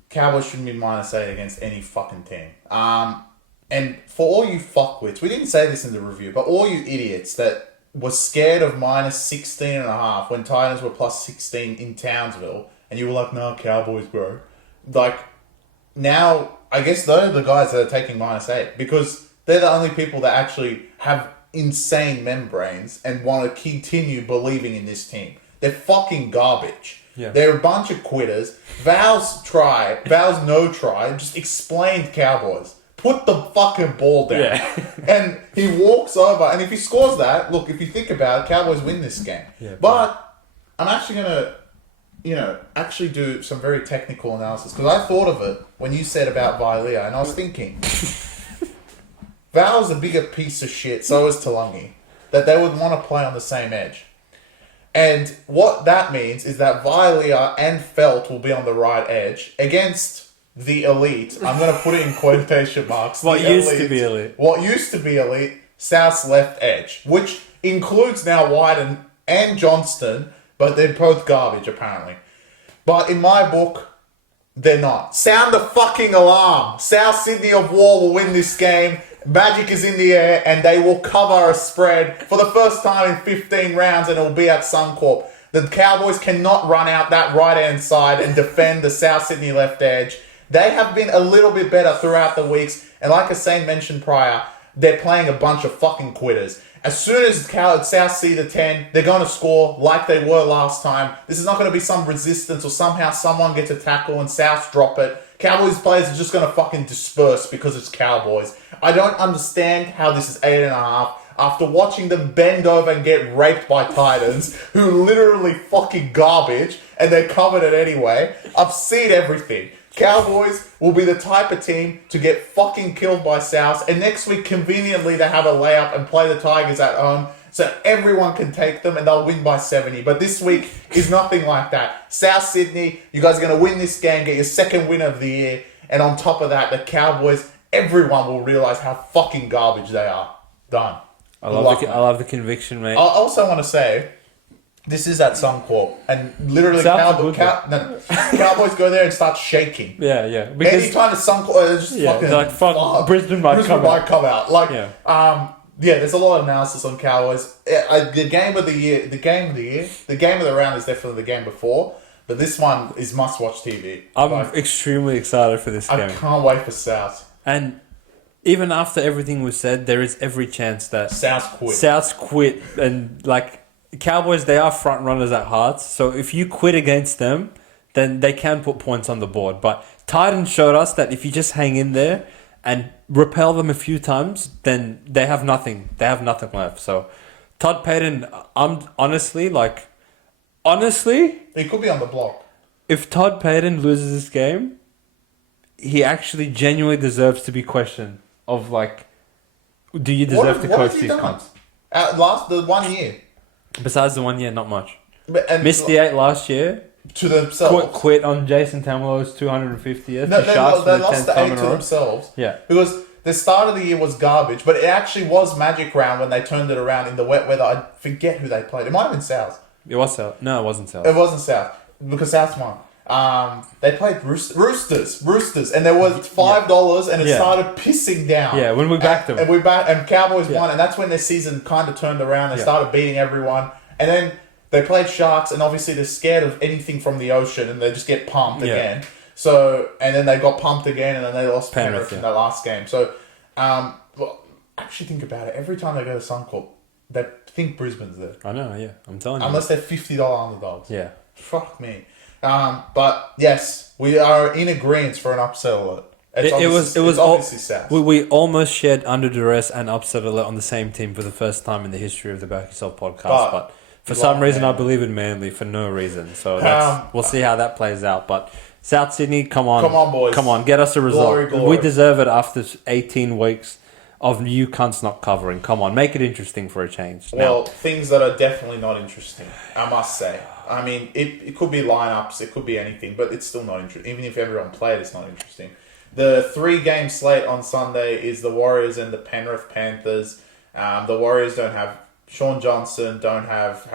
Cowboys shouldn't be minus 8 against any fucking team. And for all you fuckwits, we didn't say this in the review, but all you idiots that were scared of minus 16.5 when Titans were plus 16 in Townsville, and you were like, no, Cowboys, bro. Now, I guess those are the guys that are taking minus 8, because they're the only people that actually have insane membranes and want to continue believing in this team. They're fucking garbage. Yeah. They're a bunch of quitters. Val's no try, just explained Cowboys. Put the fucking ball down. Yeah. And he walks over, and if he scores that, look, if you think about it, Cowboys win this game. Yeah, but I'm actually going to actually do some very technical analysis, because I thought of it when you said about Vilea, and I was thinking, Val's a bigger piece of shit, so is Talangi, that they would want to play on the same edge. And what that means is that Vilea and Felt will be on the right edge against the elite. I'm going to put it in quotation marks. What used to be elite. What used to be elite, South's left edge, which includes now White and Johnston, but they're both garbage, apparently. But in my book, they're not. Sound the fucking alarm. South Sydney of War will win this game. Magic is in the air, and they will cover a spread for the first time in 15 rounds, and it will be at Suncorp. The Cowboys cannot run out that right-hand side and defend the South Sydney left edge. They have been a little bit better throughout the weeks, and like Hussein mentioned prior, they're playing a bunch of fucking quitters. As soon as South see the 10, they're going to score like they were last time. This is not going to be some resistance or somehow someone gets a tackle and South drop it. Cowboys players are just going to fucking disperse because it's Cowboys. I don't understand how this is 8.5 after watching them bend over and get raped by Titans, who literally fucking garbage, and they're covered it anyway. I've seen everything. Cowboys will be the type of team to get fucking killed by South, and next week, conveniently, they have a layup and play the Tigers at home, so everyone can take them and they'll win by 70. But this week is nothing like that. South Sydney, you guys are going to win this game, get your second win of the year, and on top of that, the Cowboys, everyone will realise how fucking garbage they are. Done. I love the conviction, mate. I also want to say, this is at Suncorp, and literally Cowboys go there and start shaking. Yeah. Because anytime the Suncorp, it's just fucking Brisbane might come out. There's a lot of analysis on Cowboys. The game of the round is definitely the game before, but this one is must-watch TV. I'm extremely excited for this game. I can't wait for South. And even after everything was said, there is every chance that Souths quit, and like Cowboys, they are front runners at Hearts. So if you quit against them, then they can put points on the board. But Titans showed us that if you just hang in there and repel them a few times, then they have nothing. They have nothing left. So Todd Payton, I'm honestly, he could be on the block. If Todd Payton loses this game, he actually genuinely deserves to be questioned. Of like, do you deserve to coach these cunts? The 1 year. Besides the 1 year, not much. Missed the 8 last year. To themselves. Quit on Jason Tamalolo's 250th. No, they lost the 8 to themselves. Yeah. Because the start of the year was garbage, but it actually was Magic Round when they turned it around in the wet weather. I forget who they played. It might have been South. It was South. No, it wasn't South. It wasn't South. Because South won. They played Roosters, and there was $5, and it started pissing down. Yeah, when we backed them, and Cowboys won, and that's when their season kind of turned around. They started beating everyone, and then they played Sharks, and obviously they're scared of anything from the ocean, and they just get pumped again. So, and then they got pumped again, and then they lost Penrith in the last game. So, actually think about it. Every time they go to Suncorp, they think Brisbane's there. I know, yeah, I'm telling you. Unless they're $50 underdogs. Yeah. Fuck me. But yes, we are in agreement for an upset alert. It was obviously South. We almost shared under duress and upset alert on the same team for the first time in the history of the Back Yourself podcast. But for some reason, I believe in Manly for no reason. So we'll see how that plays out. But South Sydney, come on, boys, come on, get us a result. Glory. We deserve it after 18 weeks of you cunts not covering. Come on, make it interesting for a change. Well, things that are definitely not interesting, I must say. I mean, it could be lineups, it could be anything, but it's still not interesting. Even if everyone played, it's not interesting. The 3-game slate on Sunday is the Warriors and the Penrith Panthers. The Warriors don't have Sean Johnson, don't have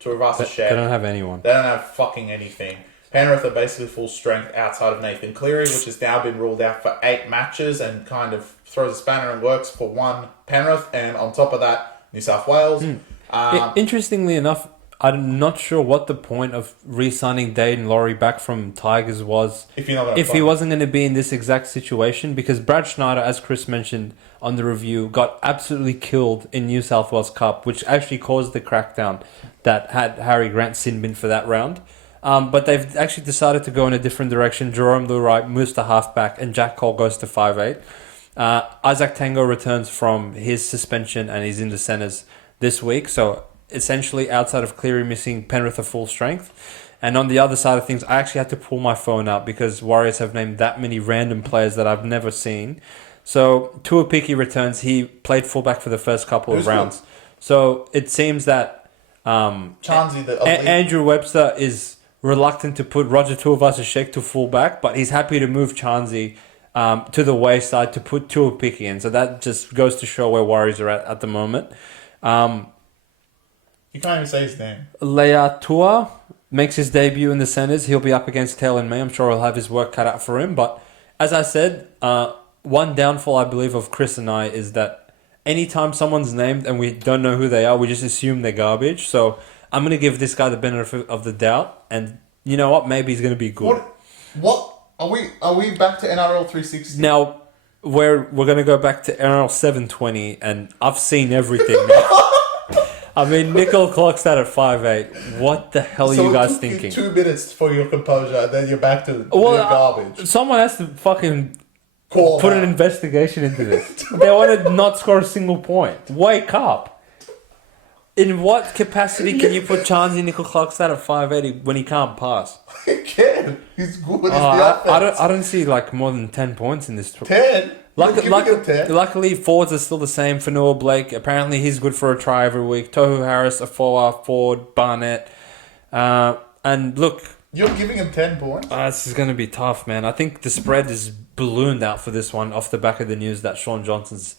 Tuivasa Sheck. They don't have anyone. They don't have fucking anything. Penrith are basically full strength outside of Nathan Cleary, which has now been ruled out for 8 matches and kind of throws a spanner in works for one Penrith. And on top of that, New South Wales. Interestingly enough, I'm not sure what the point of re-signing Dayton Laurie back from Tigers was if he wasn't going to be in this exact situation, because Brad Schneider, as Chris mentioned on the review, got absolutely killed in New South Wales Cup, which actually caused the crackdown that had Harry Grant sin bin for that round. But they've actually decided to go in a different direction. Jerome Lurai moves to halfback and Jack Cole goes to 5'8". Isaac Tango returns from his suspension and he's in the centres this week. So essentially, outside of Cleary missing, Penrith are full strength. And on the other side of things, I actually had to pull my phone out because Warriors have named that many random players that I've never seen. So Tuapiki returns. He played fullback for the first couple of rounds. Good. So it seems that Andrew Webster is reluctant to put Roger Tuivasa-Sheck to fullback, but he's happy to move Chansey to the wayside to put Tuapiki in. So that just goes to show where Warriors are at the moment. You can't even say his name. Leatua makes his debut in the centres. He'll be up against Taylor and May. I'm sure he'll have his work cut out for him. But as I said, one downfall I believe of Chris and I is that anytime someone's named and we don't know who they are, we just assume they're garbage. So I'm going to give this guy the benefit of the doubt. And you know what? Maybe he's going to be good. What? Are we back to NRL 360? Now, we're going to go back to NRL 720 and I've seen everything now. I mean, Nickel clocks that at 5'8". What the hell are you guys thinking? 2 minutes for your composure, and then you're back to garbage. Someone has to fucking put an investigation into this. They want to not score a single point. Wake up. In what capacity can you put Chansey Nickel clocks that at 5'8" when he can't pass? He can. He's good. He's the offense. I don't see like more than 10 points in this. 10? Luckily, forwards are still the same. Fanua Blake, apparently he's good for a try every week. Tohu Harris, a 4 forward. Barnett. And look... You're giving him 10 points? This is going to be tough, man. I think the spread is ballooned out for this one off the back of the news that Sean Johnson's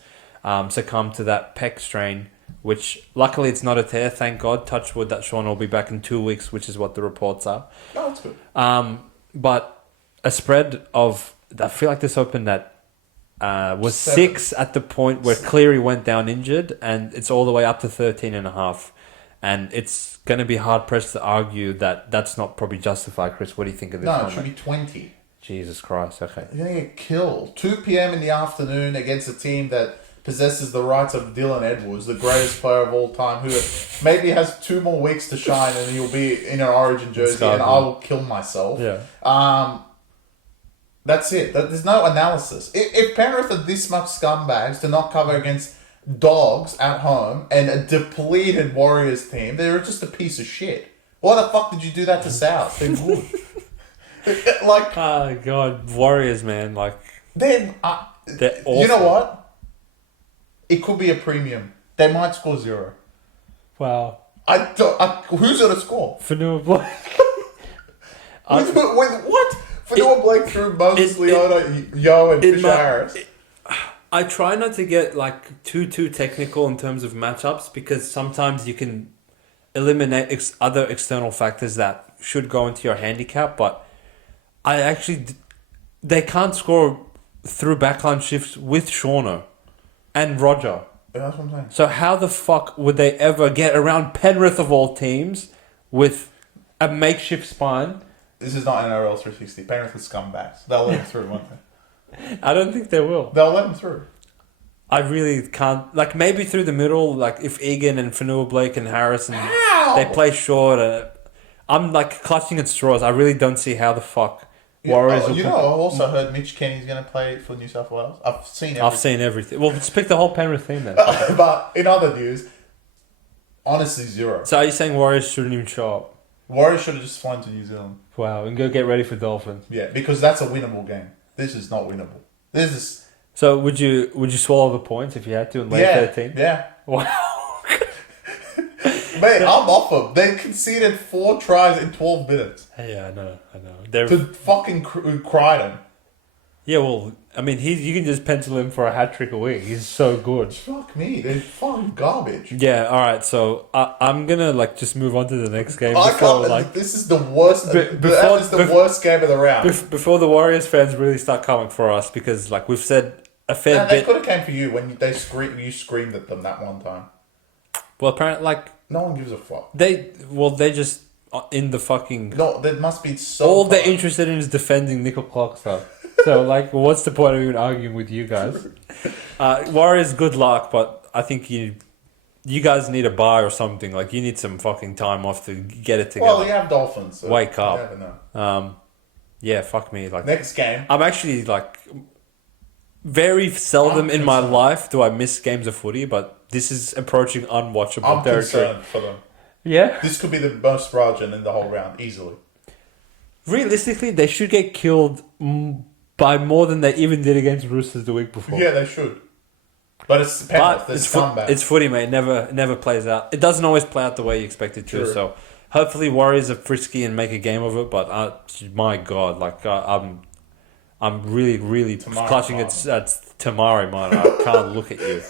succumbed to that pec strain, which luckily it's not a tear, thank God. Touch wood that Sean will be back in 2 weeks, which is what the reports are. Oh, that's good. But a spread of... I feel like this opened at... was 6 at the point where Cleary went down injured, and it's all the way up to 13.5. And it's going to be hard pressed to argue that that's not probably justified. Chris, what do you think of this? No, it should be 20. Jesus Christ, okay. You're going to get killed. 2 p.m. in the afternoon against a team that possesses the rights of Dylan Edwards, the greatest player of all time, who maybe has 2 more weeks to shine and he'll be in an Origin jersey and I will kill myself. Yeah. That's it. There's no analysis. If Penrith are this much scumbags to not cover against Dogs at home and a depleted Warriors team, they're just a piece of shit. Why the fuck did you do that to South? They would. Like, oh God, Warriors, man, like they're awful. You know what? It could be a premium. They might score 0. Wow. Who's gonna score? Fanua Blake. What? Fanua Blake through Moses Leota, Yo, and Fisher Harris. I try not to get like too technical in terms of matchups because sometimes you can eliminate other external factors that should go into your handicap, but they can't score through backline shifts with Shauno and Roger. Yeah, that's what I'm saying. So how the fuck would they ever get around Penrith of all teams with a makeshift spine? This is not NRL 360. Penrith are scumbags. They'll let them through, won't they? I don't think they will. They'll let them through. I really can't. Like, maybe through the middle, like if Egan and Fanua Blake and Harrison, they play short. I'm like clutching at straws. I really don't see how the fuck Warriors will... I've also heard Mitch Kenny's going to play for New South Wales. I've seen everything. Well, just pick the whole Penrith team then. But in other news, honestly, 0. So are you saying Warriors shouldn't even show up? Warriors should have just flown to New Zealand. Wow, and go get ready for Dolphins. Yeah, because that's a winnable game. This is not winnable. This is... So would you swallow the points if you had to in late 13? Yeah. Wow. Mate, I'm off them. They conceded 4 tries in 12 minutes. Yeah, I know. They're... To fucking Crichton. Yeah, well, I mean, you can just pencil him for a hat-trick a week. He's so good. Fuck me, they're fucking garbage. Yeah, alright, so I'm gonna, like, just move on to the next game. This is the worst, that is the worst game of the round. Before the Warriors fans really start coming for us, because, like, we've said a fair bit... They could have came for you when you screamed at them that one time. Well, apparently, like... No one gives a fuck. They just in the fucking... No, there must be so... All they're interested in is defending Nickel Clock stuff. So, like, what's the point of even arguing with you guys? Warriors, good luck, but I think you guys need a bye or something. Like, you need some fucking time off to get it together. Well, you have Dolphins. So wake up. You never know. Yeah, fuck me. Like, next game. I'm actually, like, very seldom in my life do I miss games of footy, but this is approaching unwatchable territory. I'm concerned for them. Yeah? This could be the most margin in the whole round, easily. Realistically, they should get killed by more than they even did against Roosters the week before. Yeah, they should. But it's Penrith. It's footy, mate. It never plays out. It doesn't always play out the way you expect it to. True. So hopefully Warriors are frisky and make a game of it. But my God, like I'm really clutching at Tamari, man. I can't look at you.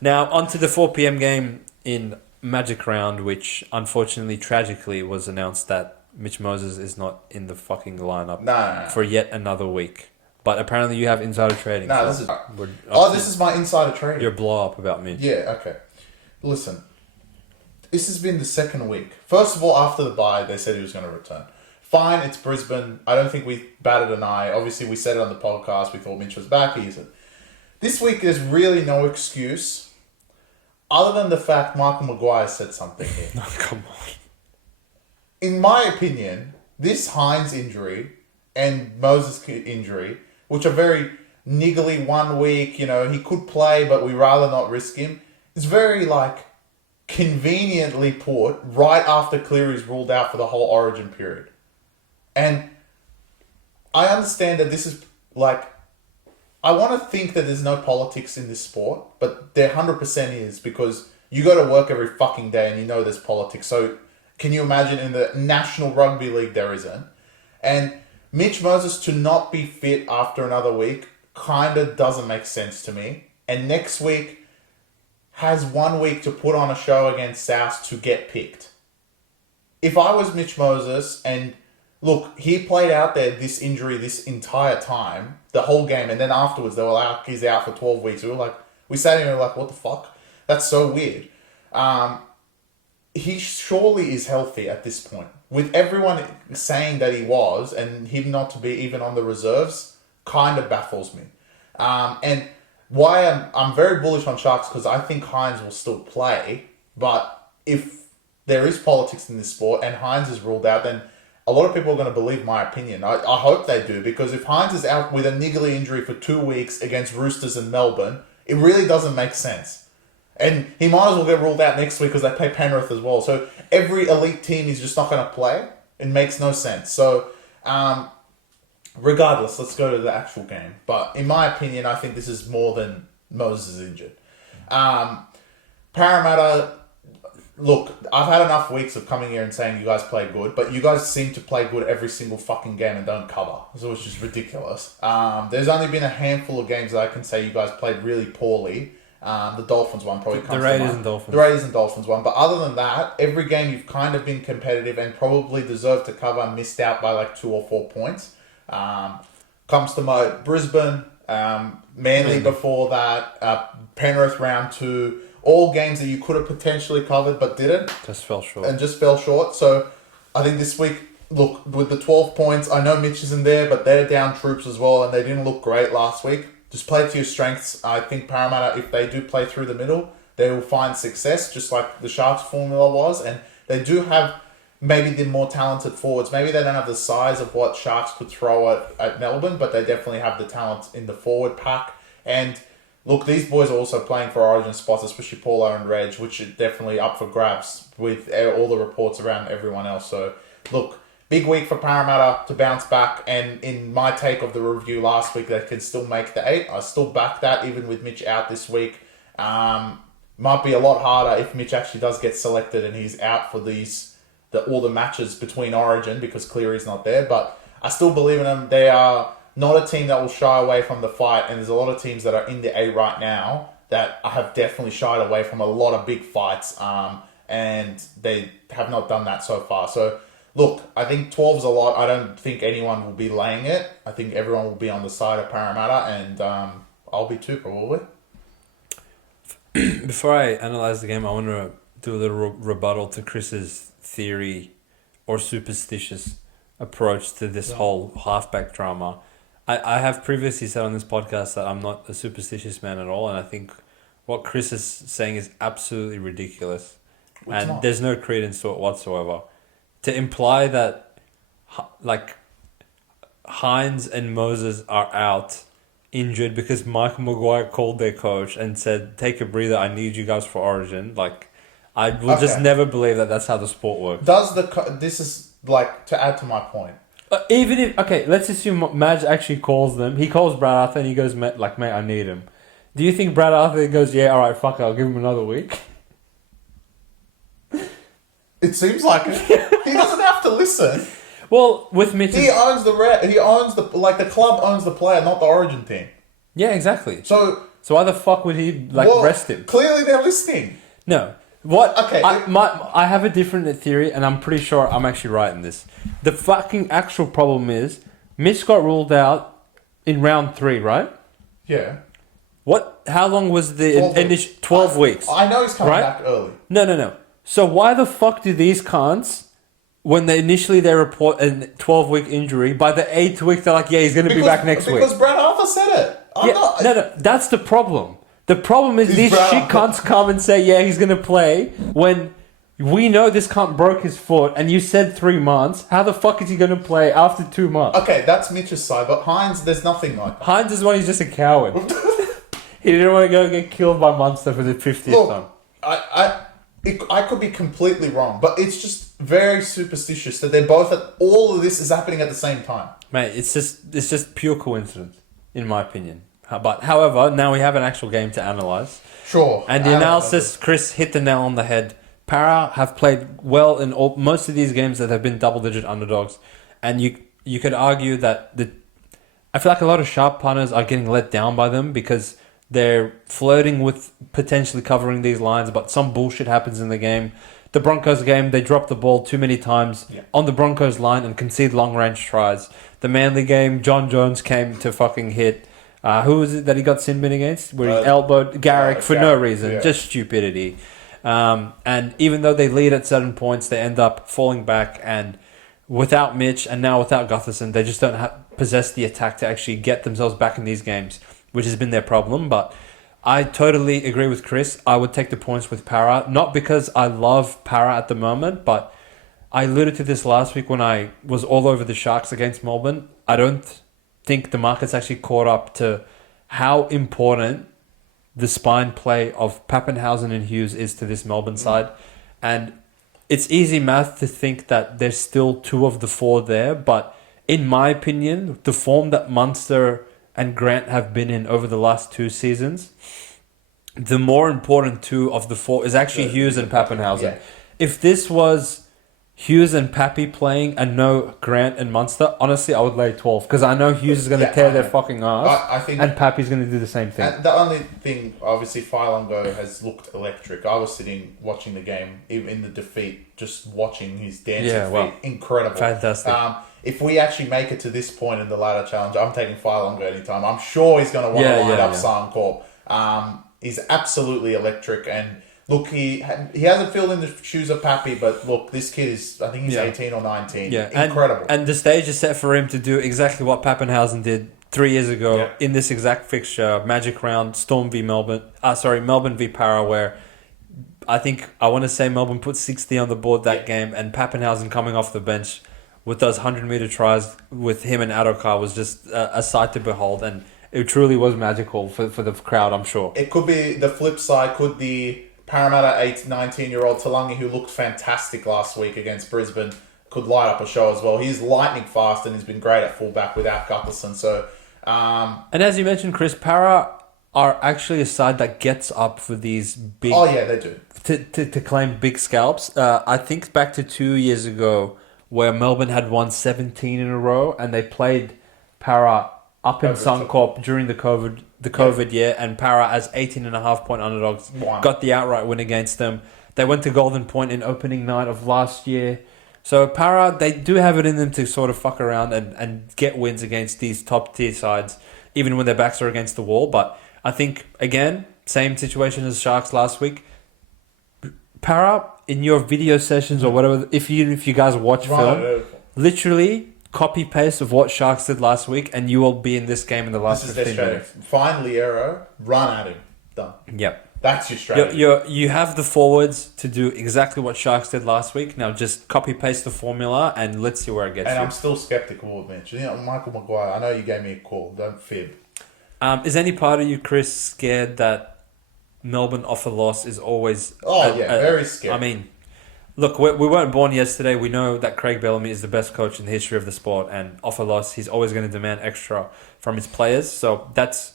Now on to the 4 p.m. game in Magic Round, which unfortunately, tragically, was announced that Mitch Moses is not in the fucking lineup for yet another week. But apparently you have insider trading. This is my insider trading. Your blow up about me. Yeah, okay. Listen, this has been the second week. First of all, after the bye, they said he was going to return. Fine, it's Brisbane. I don't think we batted an eye. Obviously, we said it on the podcast. We thought Mitch was back. He isn't. This week, there's really no excuse other than the fact Michael Maguire said something here. Oh, come on. In my opinion, this Hines injury and Moses injury, which are very niggly 1 week, he could play, but we rather not risk him, is very, conveniently put right after Cleary's ruled out for the whole Origin period. And I understand that this is, I want to think that there's no politics in this sport, but there 100% is, because you go to work every fucking day and there's politics. So can you imagine in the National Rugby League there isn't? And Mitch Moses to not be fit after another week kind of doesn't make sense to me. And next week has 1 week to put on a show against South to get picked. If I was Mitch Moses, and look, he played out there this injury this entire time, the whole game, and then afterwards they were like, he's out for 12 weeks. We sat here and we were like, what the fuck? That's so weird. he surely is healthy at this point. With everyone saying that he was, and him not to be even on the reserves, kind of baffles me. And why I'm very bullish on Sharks, because I think Hines will still play. But if there is politics in this sport and Hines is ruled out, then a lot of people are going to believe my opinion. I hope they do, because if Hines is out with a niggly injury for 2 weeks against Roosters and Melbourne, it really doesn't make sense. And he might as well get ruled out next week because they play Penrith as well. So every elite team is just not going to play. It makes no sense. So regardless, let's go to the actual game. But in my opinion, I think this is more than Moses is injured. Parramatta, look, I've had enough weeks of coming here and saying you guys play good, but you guys seem to play good every single fucking game and don't cover. So it's just ridiculous. There's only been a handful of games that I can say you guys played really poorly. The Dolphins one probably comes to mind. The Raiders and Dolphins one. But other than that, every game you've kind of been competitive and probably deserved to cover, missed out by like 2 or 4 points. Comes to my Brisbane, Manly before that, Penrith round 2. All games that you could have potentially covered but didn't. Just fell short. So I think this week, look, with the 12 points, I know Mitch isn't there, but they're down troops as well, and they didn't look great last week. Just play to your strengths. I think Parramatta, if they do play through the middle, they will find success, just like the Sharks formula was. And they do have maybe the more talented forwards. Maybe they don't have the size of what Sharks could throw at Melbourne, but they definitely have the talent in the forward pack. And look, these boys are also playing for Origin spots, especially Paulo and Reg, which are definitely up for grabs with all the reports around everyone else. So, look, big week for Parramatta to bounce back, and in my take of the review last week, they can still make the 8. I still back that, even with Mitch out this week. Might be a lot harder if Mitch actually does get selected and he's out for all the matches between Origin, because Cleary's not there. But I still believe in them. They are not a team that will shy away from the fight, and there's a lot of teams that are in the 8 right now that have definitely shied away from a lot of big fights, and they have not done that so far. So, look, I think 12's a lot. I don't think anyone will be laying it. I think everyone will be on the side of Parramatta, and I'll be too, probably. Before I analyse the game, I want to do a little rebuttal to Chris's theory or superstitious approach to this whole halfback drama. I have previously said on this podcast that I'm not a superstitious man at all, and I think what Chris is saying is absolutely ridiculous. There's no credence to it whatsoever. To imply that, like, Hines and Moses are out, injured, because Michael Maguire called their coach and said, take a breather, I need you guys for Origin. Like, I will just never believe that that's how the sport works. This is, like, to add to my point. Even if, let's assume Madge actually calls them. He calls Brad Arthur and he goes, mate, I need him. Do you think Brad Arthur goes, yeah, alright, fuck it, I'll give him another week? It seems like it. He doesn't have to listen. Well, with Mitch, he owns the club owns the player, not the Origin team. Yeah, exactly. So why the fuck would he rest him? Clearly, they're listening. No. What? Okay. I have a different theory, and I'm pretty sure I'm actually right in this. The fucking actual problem is Mitch got ruled out in round 3, right? Yeah. What? How long was the initial 12 weeks? I know he's coming back early. No. So why the fuck do these cunts, when they report a 12-week injury, by the 8th week they're like, yeah, he's going to be back next week? Because Brad Arthur said it. No, that's the problem. The problem is these shit cunts come and say, yeah, he's going to play, when we know this cunt broke his foot and you said 3 months. How the fuck is he going to play after 2 months? Okay, that's Mitch's side, but Hines, there's nothing like that. Hines is one, he's just a coward. He didn't want to go get killed by Munster for the 50th time. I could be completely wrong, but it's just very superstitious that they're both all of this is happening at the same time. Mate, it's just pure coincidence, in my opinion. But however, now we have an actual game to analyse. Sure. And the analysis, Chris hit the nail on the head. Para have played well in most of these games that have been double-digit underdogs, and you could argue that I feel like a lot of sharp punters are getting let down by them because they're flirting with potentially covering these lines, but some bullshit happens in the game. The Broncos game, they dropped the ball too many times on the Broncos line and concede long-range tries. The Manly game, John Jones came to fucking hit. Who was it that he got sin bin against? Where he elbowed Garrick for no reason. Yeah. Just stupidity. And even though they lead at certain points, they end up falling back. And without Mitch and now without Gutherson, they just don't possess the attack to actually get themselves back in these games, which has been their problem. But I totally agree with Chris. I would take the points with Para, not because I love Para at the moment, but I alluded to this last week when I was all over the Sharks against Melbourne. I don't think the market's actually caught up to how important the spine play of Pappenhausen and Hughes is to this Melbourne side. And it's easy math to think that there's still two of the four there, but in my opinion, the form that Munster and Grant have been in over the last two seasons, the more important two of the four is actually Hughes and Pappenhausen. Yeah. If this was Hughes and Pappy playing and no Grant and Munster, honestly, I would lay 12 because I know Hughes is going to tear their fucking ass, I think, and Pappy's going to do the same thing. The only thing, obviously, Failongo has looked electric. I was sitting watching the game, even in the defeat, just watching his dancing feet. Incredible. Fantastic. If we actually make it to this point in the ladder challenge, I'm taking Failongo anytime. I'm sure he's going to want to line up Suncorp. He's absolutely electric, and look, he hasn't filled in the shoes of Pappy, but look, this kid is, I think he's 18 or 19. Yeah. Incredible. And the stage is set for him to do exactly what Pappenhausen did 3 years ago in this exact fixture, Magic Round, Melbourne v Para, where I want to say Melbourne put 60 on the board that game, and Pappenhausen coming off the bench with those 100-meter tries with him and Adokar was just a sight to behold, and it truly was magical for the crowd, I'm sure. It could be the flip side, could the Parramatta 19-year-old Talangi, who looked fantastic last week against Brisbane, could light up a show as well. He's lightning fast and he's been great at fullback without Gutherson. So, and as you mentioned, Chris, Para are actually a side that gets up for these big... Oh, yeah, they do. To claim big scalps. I think back to 2 years ago where Melbourne had won 17 in a row and they played Para up in Suncorp during the COVID year, and Para as 18.5-point underdogs got the outright win against them. They went to Golden Point in opening night of last year. So Para, they do have it in them to sort of fuck around and get wins against these top tier sides, even when their backs are against the wall. But I think, again, same situation as Sharks last week. Para, in your video sessions or whatever, if you guys watch film, literally copy paste of what Sharks did last week, and you will be in this game in the last 15 minutes. Find Liero, run at him, done. Yep, that's your strategy. You have the forwards to do exactly what Sharks did last week. Now just copy paste the formula, and let's see where it gets. And you. I'm still skeptical of Mitch. Michael Maguire. I know you gave me a call. Don't fib. Is any part of you, Chris, scared that Melbourne off a loss is always... very scared. I mean, look, we weren't born yesterday. We know that Craig Bellamy is the best coach in the history of the sport, and off a loss, he's always going to demand extra from his players. So that's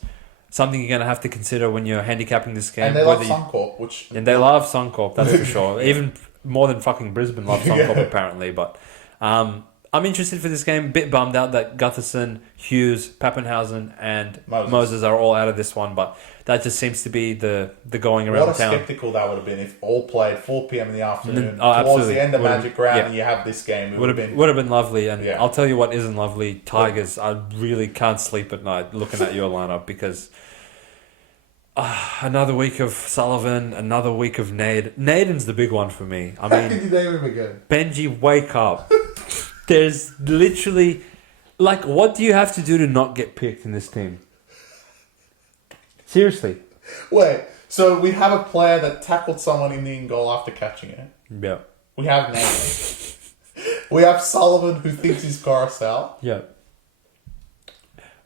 something you're going to have to consider when you're handicapping this game. And they love Suncorp, And they love Suncorp, that's for sure. Even more than fucking Brisbane love Suncorp, apparently. But I'm interested for this game. Bit bummed out that Gutherson, Hughes, Pappenhausen, and Moses are all out of this one, but that just seems to be the going around town. What a spectacle that would have been if all played 4 p.m. in the afternoon towards the end of Magic Round, and you have this game. It would have been lovely. And I'll tell you what isn't lovely. Tigers, I really can't sleep at night looking at your lineup because another week of Sullivan, another week of Naden's the big one for me. I mean, how did you name him again? Benji, wake up. There's literally... Like, what do you have to do to not get picked in this team? Seriously. Wait, so we have a player that tackled someone in the goal after catching it. Yeah. We have Naden. We have Sullivan who thinks he's Carousel. Yeah.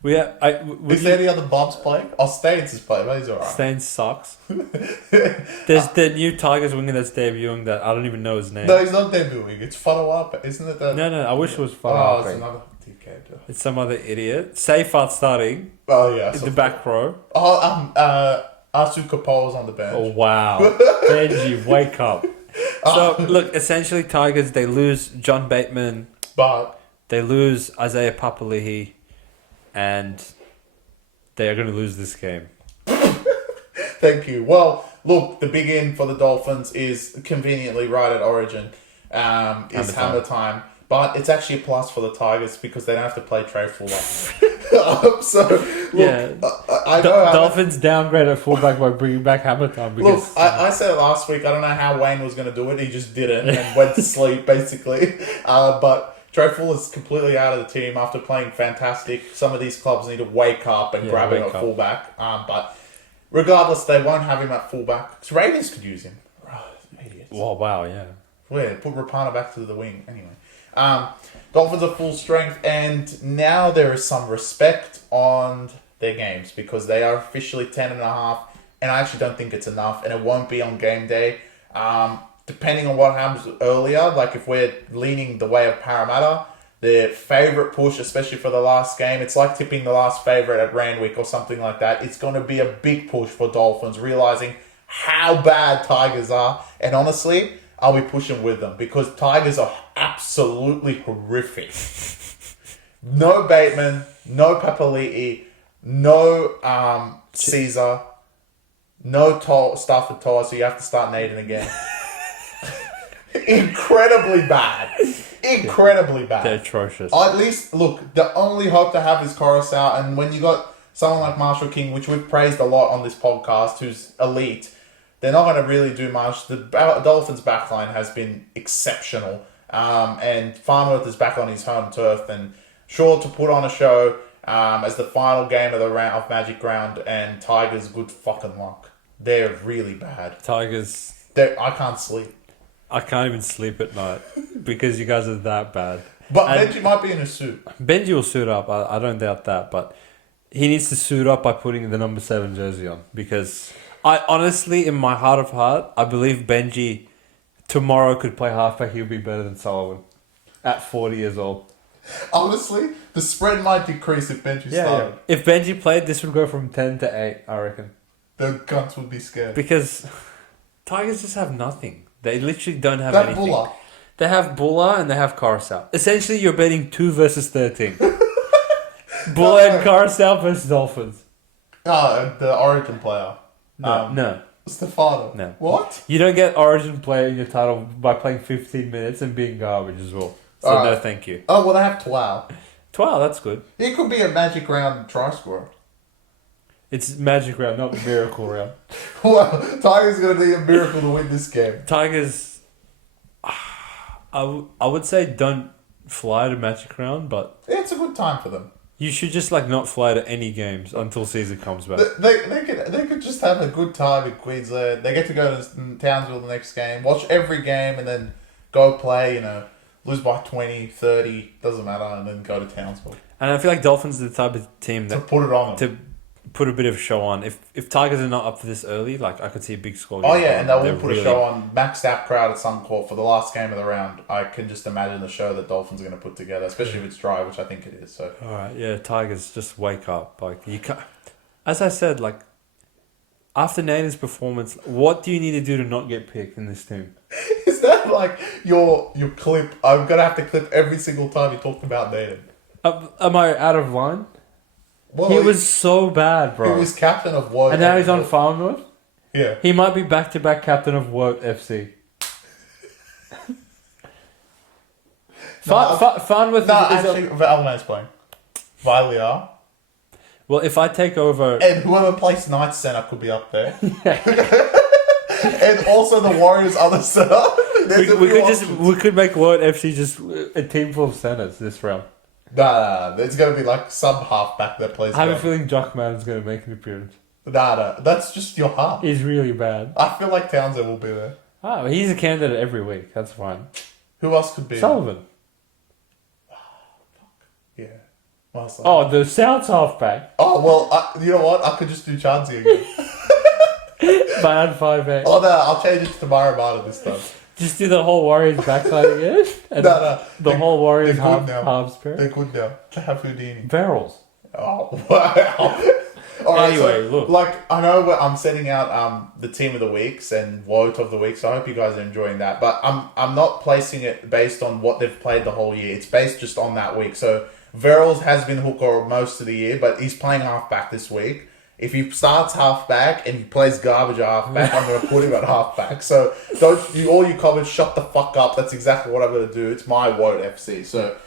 Is there any other bumps playing? Oh, Staines is playing, but he's alright. Staines sucks. There's the new Tigers winger that's debuting that I don't even know his name. No, he's not debuting. It's Whanawape, isn't it? No, I wish it was Whanawape. Oh, it's another dickhead. It's some other idiot. Seyfarth starting. Oh, yeah. In the back row. Oh, Asu Kapo's on the bench. Oh, wow. Benji, wake up. So, look, essentially Tigers, they lose John Bateman. But they lose Isaiah Papali'i. And they are going to lose this game. Thank you. Well, look, the big in for the Dolphins is conveniently right at Origin. It's hammer time. But it's actually a plus for the Tigers because they don't have to play Trey fullback. So, look, I know Dolphins downgrade at fullback by bringing back Hammer Time. Look, I said it last week. I don't know how Wayne was going to do it. He just didn't and went to sleep, basically. But Trey Fuller's completely out of the team after playing fantastic. Some of these clubs need to wake up and grab him at fullback. But regardless, they won't have him at fullback. So Raiders could use him. Oh, idiots. Oh, wow, yeah. Yeah, put Rapana back to the wing. Anyway. Dolphins are full strength, and now there is some respect on their games because they are officially 10.5, and I actually don't think it's enough, and it won't be on game day. Depending on what happens earlier, like if we're leaning the way of Parramatta, their favourite push, especially for the last game, it's like tipping the last favourite at Randwick or something like that. It's going to be a big push for Dolphins, realising how bad Tigers are, and honestly, I'll be pushing with them because Tigers are absolutely horrific. No Bateman, no Papali'i, no Caesar, no Stafford Toa, so you have to start Naden again. Incredibly bad. Incredibly bad. They're atrocious. At least, look, the only hope to have is Coruscant, and when you got someone like Marshall King, which we've praised a lot on this podcast, who's elite, they're not going to really do much. The Dolphins' backline has been exceptional. And Farnworth is back on his home turf and sure to put on a show as the final game of the round of Magic Round, and Tigers, good fucking luck. They're really bad. Tigers... I can't sleep. I can't even sleep at night because you guys are that bad. But Benji might be in a suit. Benji will suit up. I don't doubt that. But he needs to suit up by putting the number 7 jersey on because... I honestly, in my heart of heart, I believe Benji tomorrow could play halfback. He'll be better than Sullivan at 40 years old. Honestly, the spread might decrease if Benji started. Yeah. If Benji played, this would go from 10 to 8, I reckon. The guns would be scared. Because Tigers just have nothing. They literally don't have anything. Buller. They have Buller and they have Coruscant. Essentially, you're betting 2 versus 13. Buller and Coruscant versus Dolphins. The Origin player. No. Stefano. No. What? You don't get Origin player in your title by playing 15 minutes and being garbage as well. So no thank you. Oh, well, they have 12. 12, that's good. It could be a Magic Round try scorer. It's Magic Round, not Miracle Round. Well, Tigers going to need a miracle to win this game. Tigers, I would say don't fly to Magic Round, but... Yeah, it's a good time for them. You should just not fly to any games until Caesar comes back. They could just have a good time in Queensland. They get to go to Townsville the next game, watch every game, and then go play, lose by 20, 30, doesn't matter, and then go to Townsville. And I feel like Dolphins are the type of team that... To put it on them. To put a bit of show on. If Tigers are not up for this early, I could see a big score. Oh, yeah, and they will put a show on. Maxed out crowd at Suncorp for the last game of the round. I can just imagine the show that Dolphins are going to put together, especially if it's dry, which I think it is. So. All right, yeah, Tigers, just wake up. You can't... As I said, after Nathan's performance, what do you need to do to not get picked in this team? Is that your clip? I'm going to have to clip every single time you talk about Nathan. Am I out of line? Well, he was so bad, bro. He was captain of Woke. And now he's on Farmwood? Yeah. He might be back-to-back captain of Woke FC. Farmwood actually, Valma's playing. Villiers. Well, if I take over... And whoever plays night centre could be up there. And also the Warriors other centre. We could make Woke FC just a team full of centres this round. Nah, there's going to be some halfback that plays. I have a feeling Jock Madden's going to make an appearance. Nah, that's just your half. He's really bad. I feel like Townsend will be there. Oh, he's a candidate every week. That's fine. Who else could be Sullivan. Oh, fuck. Yeah. Oh, the South's halfback. Oh, well, you know what? I could just do Chansey again. Bad 5'8". Oh, no, I'll change it to Maramata this time. Just do the whole Warriors backline again? And the whole Warriors halves pair? They're good now. They have Houdini. Barrels. Oh, wow. All right, anyway, look. I know I'm setting out the team of the weeks and vote of the week, so I hope you guys are enjoying that. But I'm not placing it based on what they've played the whole year. It's based just on that week. So Verrills has been hooker most of the year, but he's playing halfback this week. If he starts halfback and he plays garbage at halfback, I'm going to put him at halfback. So all you comments, shut the fuck up. That's exactly what I'm going to do. It's my vote FC. So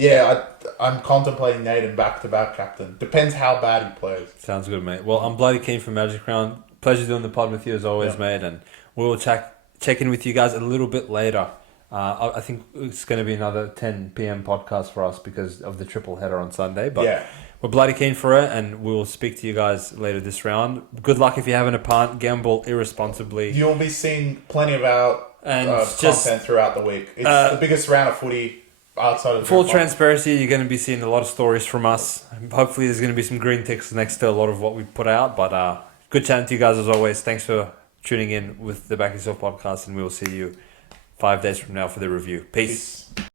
Yeah, I'm contemplating Nathan back-to-back captain. Depends how bad he plays. Sounds good, mate. Well, I'm bloody keen for Magic Round. Pleasure doing the pod with you as always, mate. And we'll check in with you guys a little bit later. I think it's going to be another 10 p.m. podcast for us because of the triple header on Sunday. But we're bloody keen for it, and we'll speak to you guys later this round. Good luck if you're having a punt. Gamble irresponsibly. You'll be seeing plenty of our content throughout the week. It's the biggest round of footy outside of full transparency. You're going to be seeing a lot of stories from us. Hopefully, there's going to be some green ticks next to a lot of what we put out. But good chatting to you guys as always. Thanks for tuning in with the Back Yourself podcast, and we'll see you 5 days from now for the review. Peace.